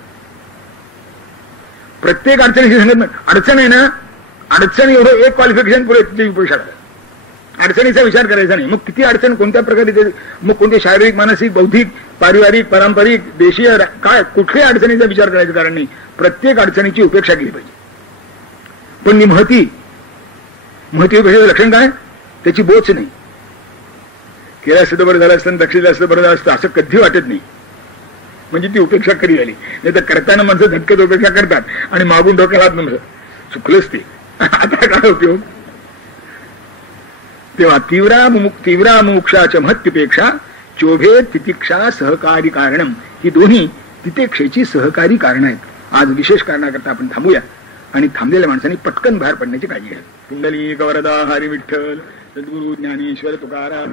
प्रत्येक अडचणीशी झगडत नाही. अडचण आहे ना, अडचण एवढं एक क्वालिफिकेशन पुढे तिथे उपयोग. अडचणीचा विचार करायचा नाही. मग किती अडचण कोणत्या प्रकारे, मग कोणते शारीरिक, मानसिक, बौद्धिक, पारिवारिक, पारंपरिक, देशीय, काय कुठल्याही अडचणीचा विचार करायचं कारण नाही. प्रत्येक अडचणीची उपेक्षा केली पाहिजे. पण महती उपेक्षेचं लक्षण काय? त्याची बोच नाही. केलं असतं तर बरं झालं असतं, दक्षिण असतं बरं झालं असतं असं कधी वाटत नाही, म्हणजे ती उपेक्षा खरी झाली. नाही तर करताना माणसं झटकत उपेक्षा करतात आणि मागून डोक्याला हात नसतं, चुकलंच ते, आता काय उपयोग? तेव्हा तीव्रा मुमुक्षाच्या महत्युपेक्षा चोभे तितिक्षा सहकारी कारणम, ही दोन्ही तितिक्षेची सहकारी कारण आहेत. आज विशेष कारणाकरता आपण थांबूया आणि थांबलेल्या माणसांनी पटकन बाहेर पडण्याची काळजी घ्या. कुंडली गवरदा हरी विठ्ठल, सद्गुरु ज्ञानेश्वर तुकाराम.